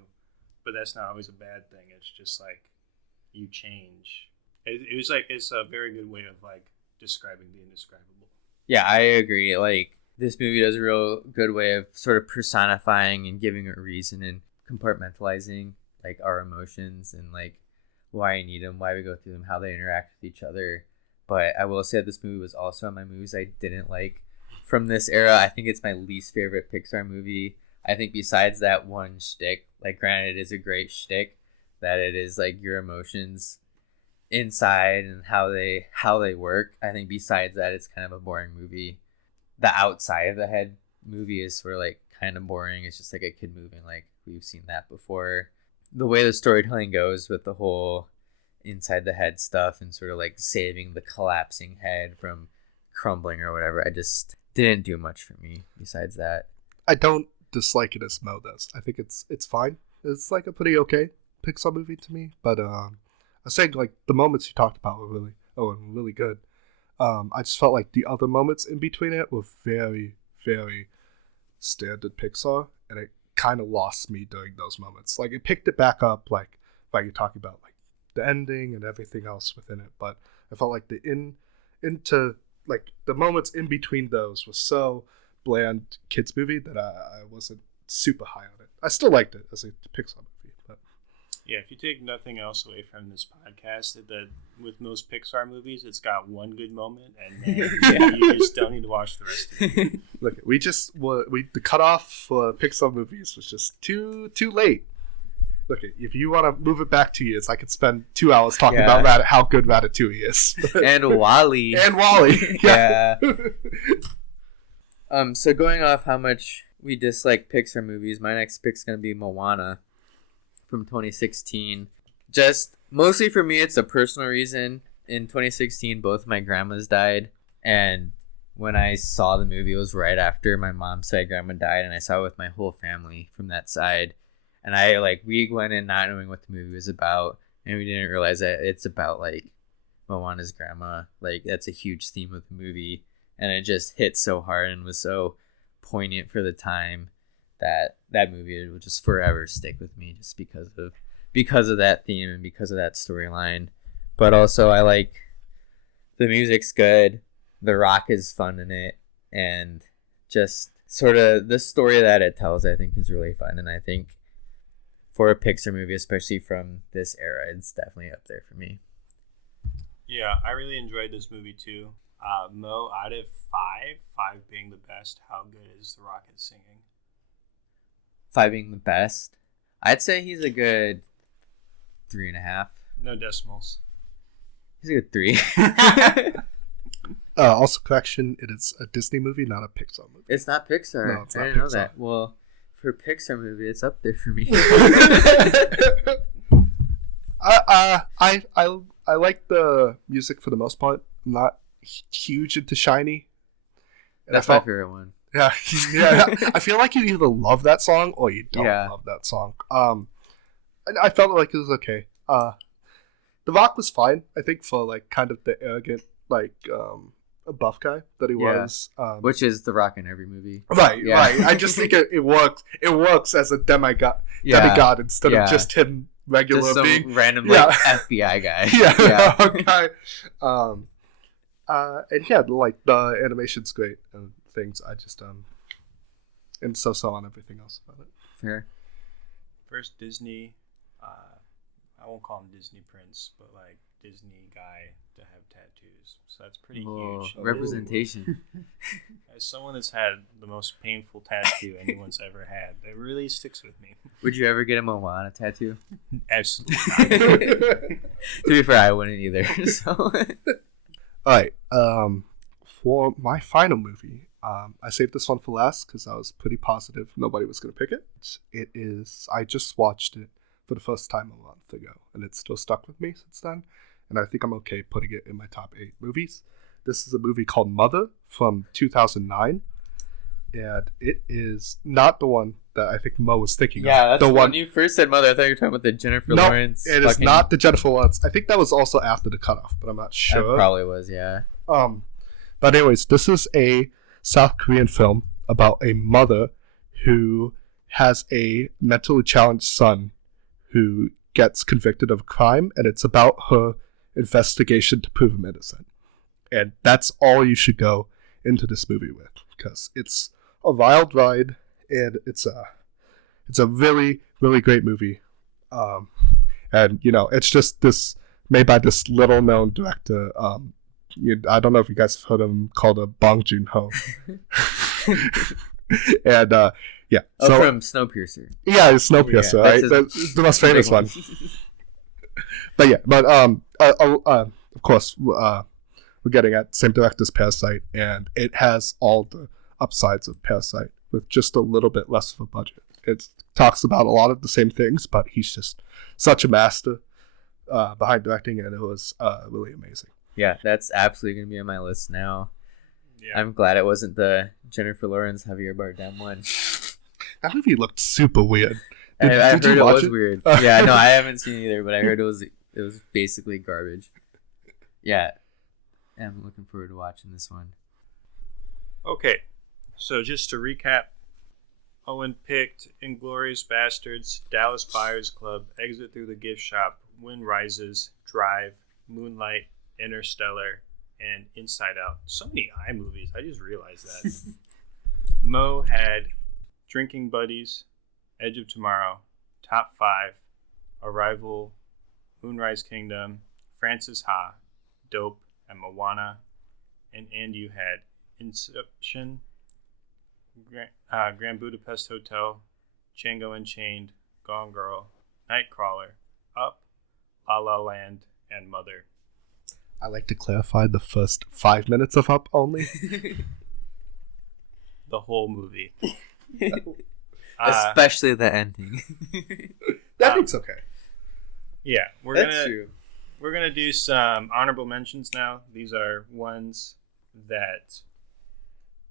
But that's not always a bad thing. It's just, like, you change. It was, like, it's a very good way of, like, describing the indescribable. Yeah, I agree. Like, this movie does a real good way of sort of personifying and giving a reason and compartmentalizing, like, our emotions and, like, why I need them, why we go through them, how they interact with each other. But I will say this movie was also in my movies I didn't like from this era. I think it's my least favorite Pixar movie. I think besides that one shtick, like, granted, it is a great shtick, that it is, like, your emotions inside and how they work. I think besides that, it's kind of a boring movie. The outside of the head movie is sort of like kind of boring. It's just like a kid moving, like we've seen that before. The way the storytelling goes with the whole inside the head stuff and sort of like saving the collapsing head from crumbling or whatever, I just didn't do much for me besides that. I don't dislike it as Mo does. I think it's fine. It's like a pretty okay Pixar movie to me. But I was saying, like, the moments you talked about were really good. I just felt like the other moments in between it were very, very standard Pixar, and it kind of lost me during those moments. Like, it picked it back up, like you're talking about, like the ending and everything else within it. But I felt like the moments in between those was so bland kids movie that I wasn't super high on it. I still liked it as a Pixar movie, but yeah, if you take nothing else away from this podcast, that with most Pixar movies, it's got one good moment, and then you just don't need to watch the rest of it. Look, the cutoff for Pixar movies was just too late. Look, if you want to move it back 2 years, I could spend 2 hours talking about how good Ratatouille is. And Wall-E. And Wall-E. Yeah. So going off how much we dislike Pixar movies, my next pick's going to be Moana from 2016. Just mostly for me, it's a personal reason. In 2016, both my grandmas died, and when I saw the movie, it was right after my mom's side grandma died, and I saw it with my whole family from that side. And we went in not knowing what the movie was about, and we didn't realize that it's about, like, Moana's grandma. Like, that's a huge theme of the movie, and it just hit so hard and was so poignant for the time that movie will just forever stick with me, just because of that theme and because of that storyline. But also, I like the music's good, The Rock is fun in it, and just sort of the story that it tells, I think, is really fun. And I think for a Pixar movie, especially from this era, it's definitely up there for me. Yeah, I really enjoyed this movie too. Mo, out of five being the best, how good is The Rock at singing? 5 being the best, I'd say he's a good 3.5. No decimals. He's a good 3. Also, correction, it is a Disney movie, not a Pixar movie. It's not Pixar. No, it's I not didn't know Pixar. that. Well, for a Pixar movie, it's up there for me. I like the music for the most part. I'm not huge into Shiny. And That's my favorite one. Yeah. I feel like you either love that song or you don't love that song. And I felt like it was okay. The Rock was fine, I think, for like kind of the arrogant, like a buff guy that he was. Which is The Rock in every movie. Right. I just think it works. It works as a demigod instead of just him regular just some being random FBI guy. guy. And yeah, like the animation's great and things. I just am so on everything else about it. Fair. First Disney, I won't call him Disney Prince, but like Disney guy to have tattoos. So that's pretty huge. Representation. As someone that's had the most painful tattoo anyone's ever had, that really sticks with me. Would you ever get a Moana tattoo? Absolutely not. To be fair, I wouldn't either. So. Alright, for my final movie, I saved this one for last because I was pretty positive nobody was going to pick it. It is, I just watched it for the first time a month ago, and it's still stuck with me since then, and I think I'm okay putting it in my top 8 movies. This is a movie called Mother from 2009, and it is not the one that I think Mo was thinking of. Yeah, that's the when you first said Mother, I thought you were talking about the Jennifer Lawrence. It is not the Jennifer Lawrence. I think that was also after the cutoff, but I'm not sure. It probably was, yeah. But anyways, this is a South Korean film about a mother who has a mentally challenged son who gets convicted of a crime, and it's about her investigation to prove him innocent. And that's all you should go into this movie with, because it's a wild ride, and it's a really, really great movie. And it's just this made by this little known director. I don't know if you guys have heard of him, called Bong Joon-ho. And from Snowpiercer. Yeah, it's Snowpiercer, right? His the most famous one. But yeah, but of course, we're getting at same director's Parasite, and it has all the upsides of Parasite with just a little bit less of a budget. It talks about a lot of the same things, but he's just such a master behind directing, and it was really amazing. Yeah, that's absolutely gonna be on my list now. Yeah. I'm glad it wasn't the Jennifer Lawrence Javier Bardem one. That movie looked super weird. I heard you it watch was weird. Yeah, no, I haven't seen it either, but I heard it was basically garbage. Yeah, I'm looking forward to watching this one. Okay, so just to recap, Owen picked Inglourious Bastards, Dallas Buyers Club, Exit Through the Gift Shop, Wind Rises, Drive, Moonlight, Interstellar, and Inside Out. So many I movies. I just realized that. Mo had Drinking Buddies, Edge of Tomorrow, Top 5, Arrival, Moonrise Kingdom, Francis Ha, Dope, and Moana. And you had Inception, Grand Budapest Hotel, Django Unchained, Gone Girl, Nightcrawler, Up, La La Land, and Mother. I like to clarify the first 5 minutes of Up only. The whole movie. Especially the ending. That looks okay. Yeah, True. we're gonna do some honorable mentions now. These are ones that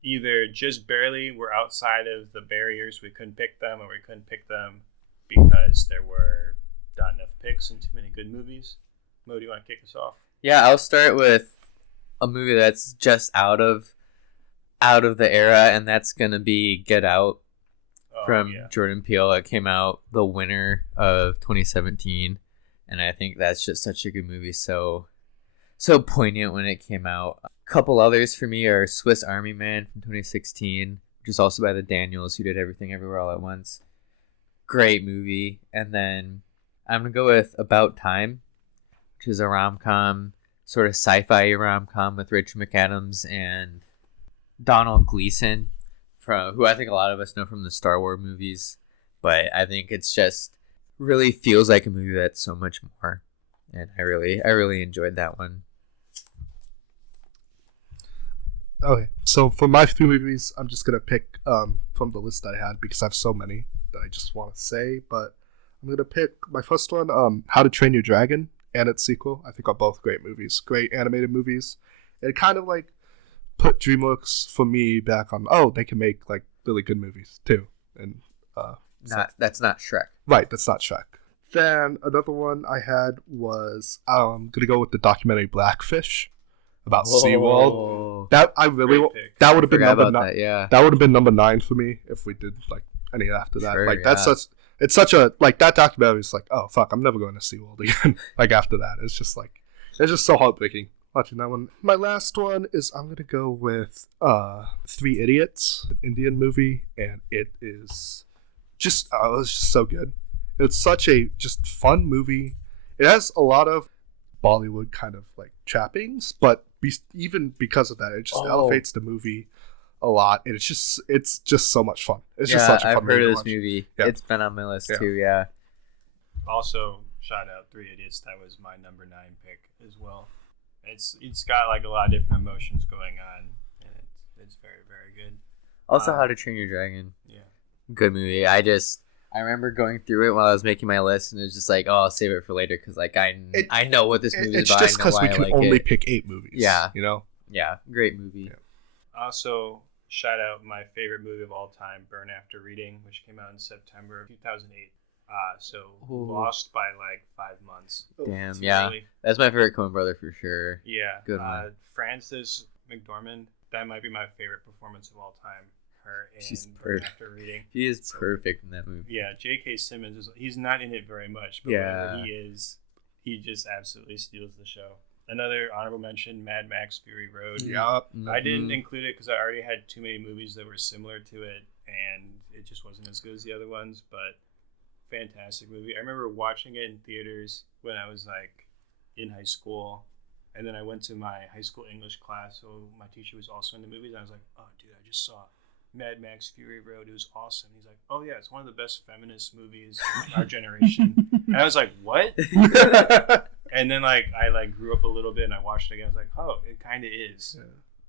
either just barely were outside of the barriers, we couldn't pick them, or we couldn't pick them because there were not enough picks and too many good movies. Mo, do you want to kick us off? Yeah, I'll start with a movie that's just out of the era, and that's gonna be Get Out from Jordan Peele. It came out the winter of 2017, and I think that's just such a good movie. So poignant when it came out. A couple others for me are Swiss Army Man from 2016, which is also by the Daniels, who did Everything Everywhere All at Once. Great movie. And then I'm gonna go with About Time, which is a rom-com, sort of sci-fi rom-com with Rachel McAdams and Donald Gleason, who I think a lot of us know from the Star Wars movies, but I think it's just really feels like a movie that's so much more, and I really enjoyed that one. Okay, so for my 3 movies, I'm just gonna pick from the list that I had because I have so many that I just want to say. But I'm gonna pick my first one, How to Train Your Dragon, and its sequel. I think are both great movies, great animated movies. It kind of like put DreamWorks for me back on. Oh, they can make like really good movies too, and That's not Shrek. Right, that's not Shrek. Then another one I had was I'm gonna go with the documentary Blackfish about SeaWorld. That I really that would have been number 9. That would have been number 9 for me if we did like any after that. Sure, like that's such a like that documentary is like, oh fuck, I'm never going to SeaWorld again. Like after that, it's just so heartbreaking watching that one. My last one is I'm gonna go with 3 Idiots, an Indian movie, and it is just it's just so good. It's such a just fun movie. It has a lot of Bollywood kind of like trappings, but even because of that, it just elevates the movie a lot, and it's just so much fun. It's just such a fun I've heard movie of this movie. Yeah. It's been on my list too. Yeah. Also, shout out 3 Idiots. That was my number 9 pick as well. It's got like a lot of different emotions going on, and it's very, very good. Also, How to Train Your Dragon. Yeah. Good movie. I remember going through it while I was making my list, and it was just like, oh, I'll save it for later because like I know what this movie is about. It's just because we can only pick 8 movies. Yeah, you know. Yeah, great movie. Yeah. Also, shout out my favorite movie of all time, Burn After Reading, which came out in September of 2008. So lost by like 5 months. Damn, yeah, that's my favorite Coen brother for sure. Yeah, good one. Frances McDormand, that might be my favorite performance of all time. Her in She's Burn After Reading. She is perfect in that movie. Yeah, J.K. Simmons he's not in it very much, but whenever he is, he just absolutely steals the show. Another honorable mention, Mad Max Fury Road. Yep. I didn't include it because I already had too many movies that were similar to it, and it just wasn't as good as the other ones, but fantastic movie. I remember watching it in theaters when I was like in high school, and then I went to my high school English class, so my teacher was also into movies, and I was like, oh dude, I just saw Mad Max Fury Road. It was awesome. He's like, oh yeah, it's one of the best feminist movies in our generation. And I was like, what? And then like I like grew up a little bit and I watched it again. I was like, oh, it kind of is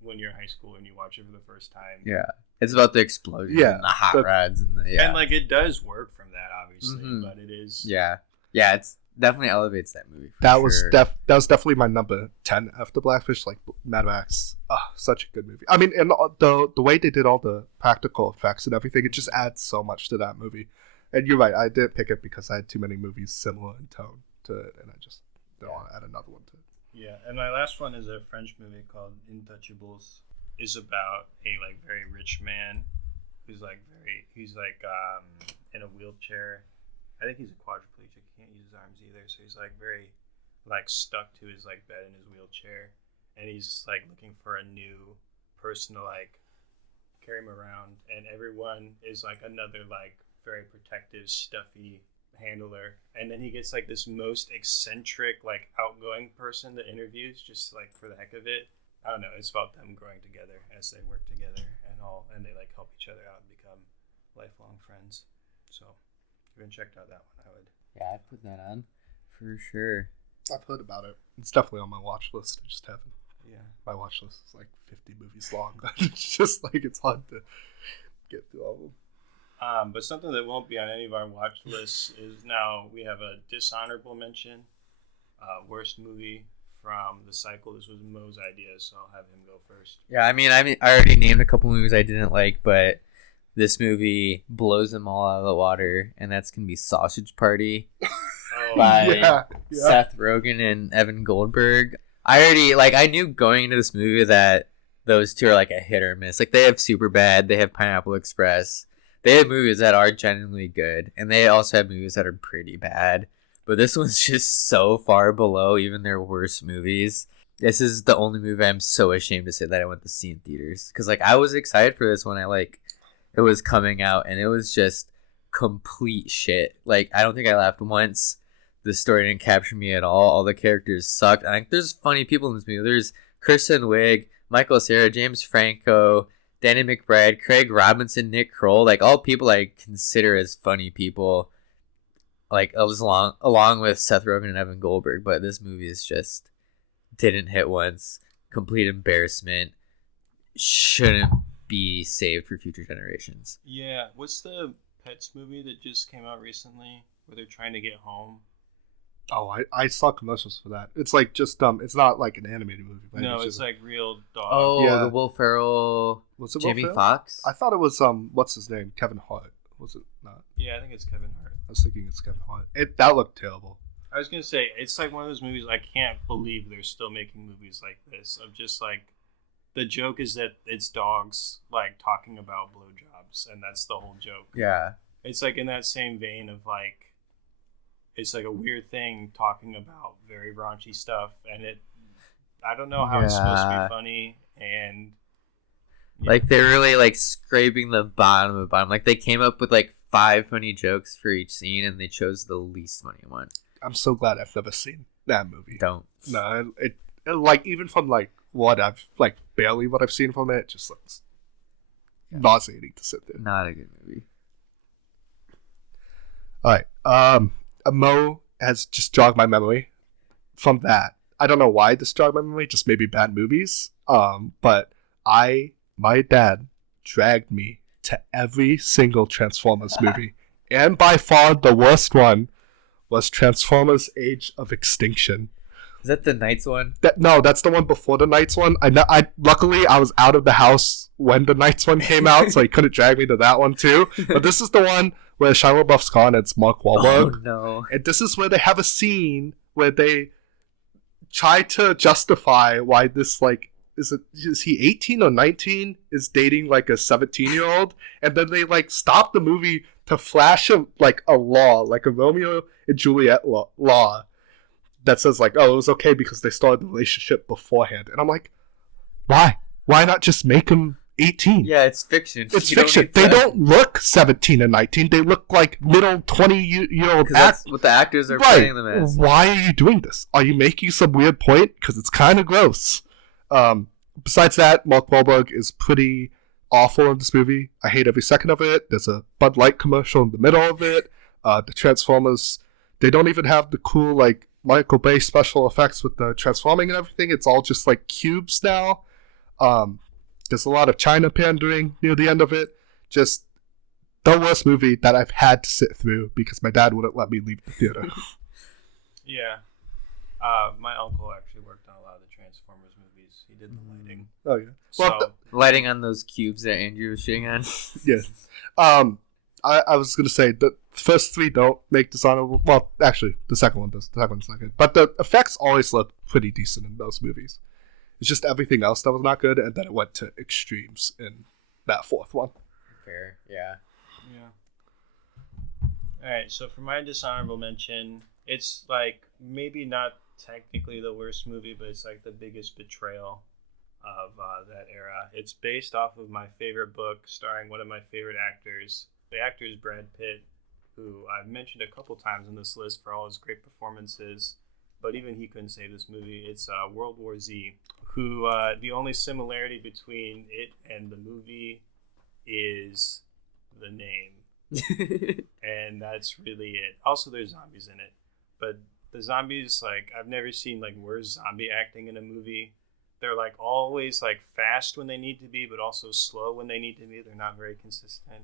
when you're in high school and you watch it for the first time. Yeah, it's about the explosion and the hot rods and the and like it does work from that obviously, but it is it's definitely elevates that movie. That was definitely my number 10 after Blackfish. Like Mad Max, such a good movie. I mean, and the way they did all the practical effects and everything, it just adds so much to that movie. And you're right, I didn't pick it because I had too many movies similar in tone to it, and I just don't want to add another one to it. Yeah, and my last one is a French movie called Intouchables. It's about a like very rich man who's like in a wheelchair. I think he's a quadriplegic. He can't use his arms either, so he's like very like stuck to his like bed in his wheelchair, and he's like looking for a new person to like carry him around, and everyone is like another like very protective, stuffy handler, and then he gets like this most eccentric, like outgoing person that interviews just like for the heck of it. I don't know. It's about them growing together as they work together and they like help each other out and become lifelong friends. So if you haven't checked out that one, I would. Yeah, I'd put that on for sure. I've heard about it. It's definitely on my watch list. I just haven't. Yeah. My watch list is like 50 movies long. It's just like it's hard to get through all of them. But something that won't be on any of our watch lists is now we have a dishonorable mention. Worst movie from the cycle. This was Mo's idea, so I'll have him go first. Yeah, I mean, I already named a couple movies I didn't like, but this movie blows them all out of the water, and that's going to be Sausage Party by Seth Rogen and Evan Goldberg. I knew going into this movie that those two are like a hit or miss. Like, they have Superbad, they have Pineapple Express. They have movies that are genuinely good, and they also have movies that are pretty bad. But this one's just so far below even their worst movies. This is the only movie I'm so ashamed to say that I went to see in theaters. Because, like, I was excited for this when it was coming out, and it was just complete shit. Like, I don't think I laughed once. The story didn't capture me at all. All the characters sucked. There's funny people in this movie. There's Kristen Wiig, Michael Cera, James Franco, Danny McBride, Craig Robinson, Nick Kroll, like all people I consider as funny people, like I was along with Seth Rogen and Evan Goldberg, but this movie is just didn't hit once, complete embarrassment, shouldn't be saved for future generations. Yeah, what's the Pets movie that just came out recently where they're trying to get home? Oh, I saw commercials for that. It's like just it's not like an animated movie. Right? No, it's like real dogs. Oh, yeah. The Will Ferrell. Was it Jamie Will Ferrell? Foxx? I thought it was what's his name? Kevin Hart. Was it not? Yeah, I think it's Kevin Hart. I was thinking it's Kevin Hart. That looked terrible. I was gonna say it's like one of those movies I can't believe they're still making movies like this. Of just like the joke is that it's dogs like talking about blowjobs, and that's the whole joke. Yeah. It's like in that same vein of like. It's like a weird thing talking about very raunchy stuff, and I don't know how it's supposed to be funny, and like they're really like scraping the bottom of the bottom. Like they came up with like 5 funny jokes for each scene, and they chose the least funny one. I'm so glad I've never seen that movie. Don't. No, it like even from like what I've like barely what I've seen from it just looks nauseating to sit there. Not a good movie. All right. Mo has just jogged my memory from that. I don't know why this jogged my memory, just maybe bad movies. But my dad dragged me to every single Transformers movie. And by far the worst one was Transformers Age of Extinction. Is that the Knights one? No, that's the one before the Knights one. Luckily I was out of the house when the Knights one came out, so he couldn't drag me to that one too. But this is the one where Shia LaBeouf's gone and it's Mark Wahlberg. Oh no. And this is where they have a scene where they try to justify why this like is he 18 or 19 is dating like a 17-year-old, and then they like stop the movie to flash a law, like a Romeo and Juliet law that says like, oh, it was okay because they started the relationship beforehand. And I'm like, why not just make them 18? Yeah, it's fiction. It's fiction. They don't look 17 and 19. They look like middle 20-year-old. That's what the actors are playing them as. Why are you doing this? Are you making some weird point? Because it's kind of gross. Besides that, Mark Wahlberg is pretty awful in this movie. I hate every second of it. There's a Bud Light commercial in the middle of it. The Transformers, they don't even have the cool like Michael Bay special effects with the transforming and everything. It's all just like cubes now. There's a lot of China pandering near the end of it. Just the worst movie that I've had to sit through because my dad wouldn't let me leave the theater. Yeah. My uncle actually worked on a lot of the Transformers movies. He did the lighting. Oh yeah. So, Lighting on those cubes that Andrew was shitting on. Yeah. I was gonna say the first three don't make dishonorable. Well, actually, the second one does. The second one's not good, but the effects always look pretty decent in those movies. It's just everything else that was not good, and then it went to extremes in that fourth one. Fair, yeah. All right. So for my dishonorable mention, it's like maybe not technically the worst movie, but it's like the biggest betrayal of that era. It's based off of my favorite book, starring one of my favorite actors. The actor is Brad Pitt, who I've mentioned a couple times on this list for all his great performances, but even he couldn't save this movie. It's World War Z, who the only similarity between it and the movie is the name. And that's really it. Also, there's zombies in it, but the zombies, like, I've never seen like worse zombie acting in a movie. They're like always like fast when they need to be, but also slow when they need to be. They're not very consistent.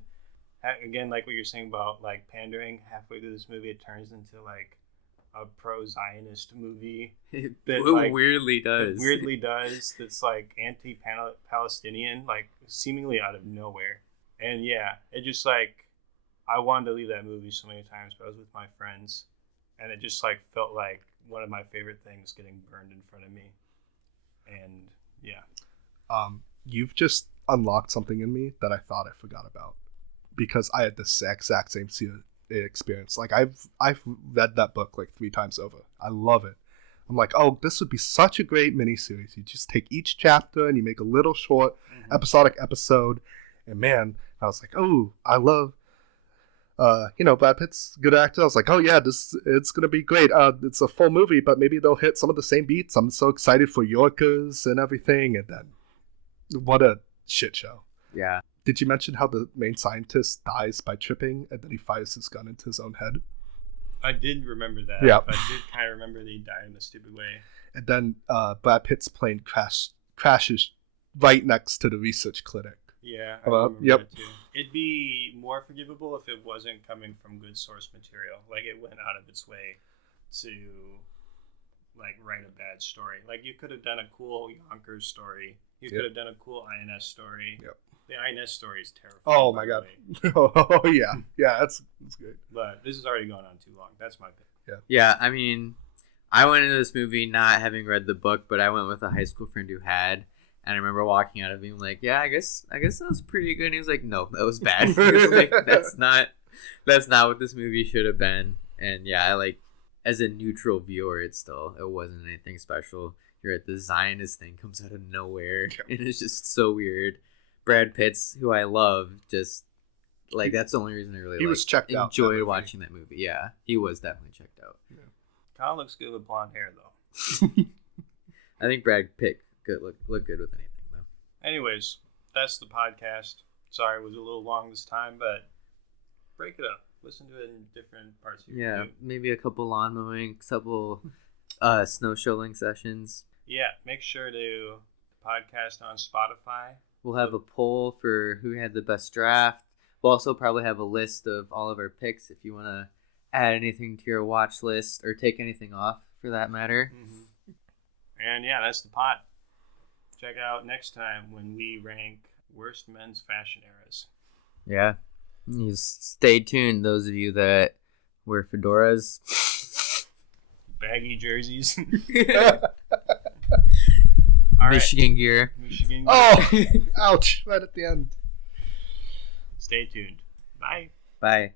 Again, like what you're saying about like pandering, halfway through this movie it turns into like a pro-Zionist movie It like, weirdly does. It weirdly does. That's like anti-Palestinian, like seemingly out of nowhere. And yeah, it just like, I wanted to leave that movie so many times, but I was with my friends, and it just like felt like one of my favorite things getting burned in front of me. And yeah. You've just unlocked something in me that I thought I forgot about, because I had the exact same experience. Like I've read that book like 3 times over. I love it. I'm like, oh, this would be such a great miniseries. You just take each chapter and you make a little short episodic episode. And man, I was like, oh, I love, Brad Pitt's a good actor. I was like, oh yeah, it's gonna be great. It's a full movie, but maybe they'll hit some of the same beats. I'm so excited for Yorkers and everything. And then, what a shit show. Yeah. Did you mention how the main scientist dies by tripping and then he fires his gun into his own head? I did remember that. Yeah. I did kind of remember that he died in a stupid way. And then Brad Pitt's plane crashes right next to the research clinic. Yeah, I remember yep. that too. It'd be more forgivable if it wasn't coming from good source material. Like, it went out of its way to like write a bad story. Like, you could have done a cool Yonkers story. You could have done a cool INS story. Yep. The INS story is terrifying. Oh my god. Oh yeah. Yeah, that's good. But this has already gone on too long. That's my pick. Yeah, I mean, I went into this movie not having read the book, but I went with a high school friend who had, and I remember walking out of being like, yeah, I guess that was pretty good. And he was like, no, that was bad. He was like, that's not what this movie should have been. And yeah, I like, as a neutral viewer, it wasn't anything special. You're at the Zionist thing comes out of nowhere, and it's just so weird. Brad Pitt's, who I love, just like, that's the only reason I really was checked out. Enjoyed watching that movie. Yeah, he was definitely checked out. Yeah. Kyle looks good with blonde hair though. I think Brad Pitt could look good with anything though. Anyways, that's the podcast. Sorry it was a little long this time, but break it up. Listen to it in different parts of your commute. Maybe a couple lawn mowing, couple snow shoveling sessions. Yeah, make sure to podcast on Spotify. We'll have a poll for who had the best draft. We'll also probably have a list of all of our picks if you want to add anything to your watch list or take anything off for that matter. Mm-hmm. And yeah, that's the pod. Check out next time when we rank worst men's fashion eras. Yeah. You stay tuned, those of you that wear fedoras. Baggy jerseys. Michigan gear. Michigan gear. Oh, ouch, right at the end. Stay tuned. Bye. Bye.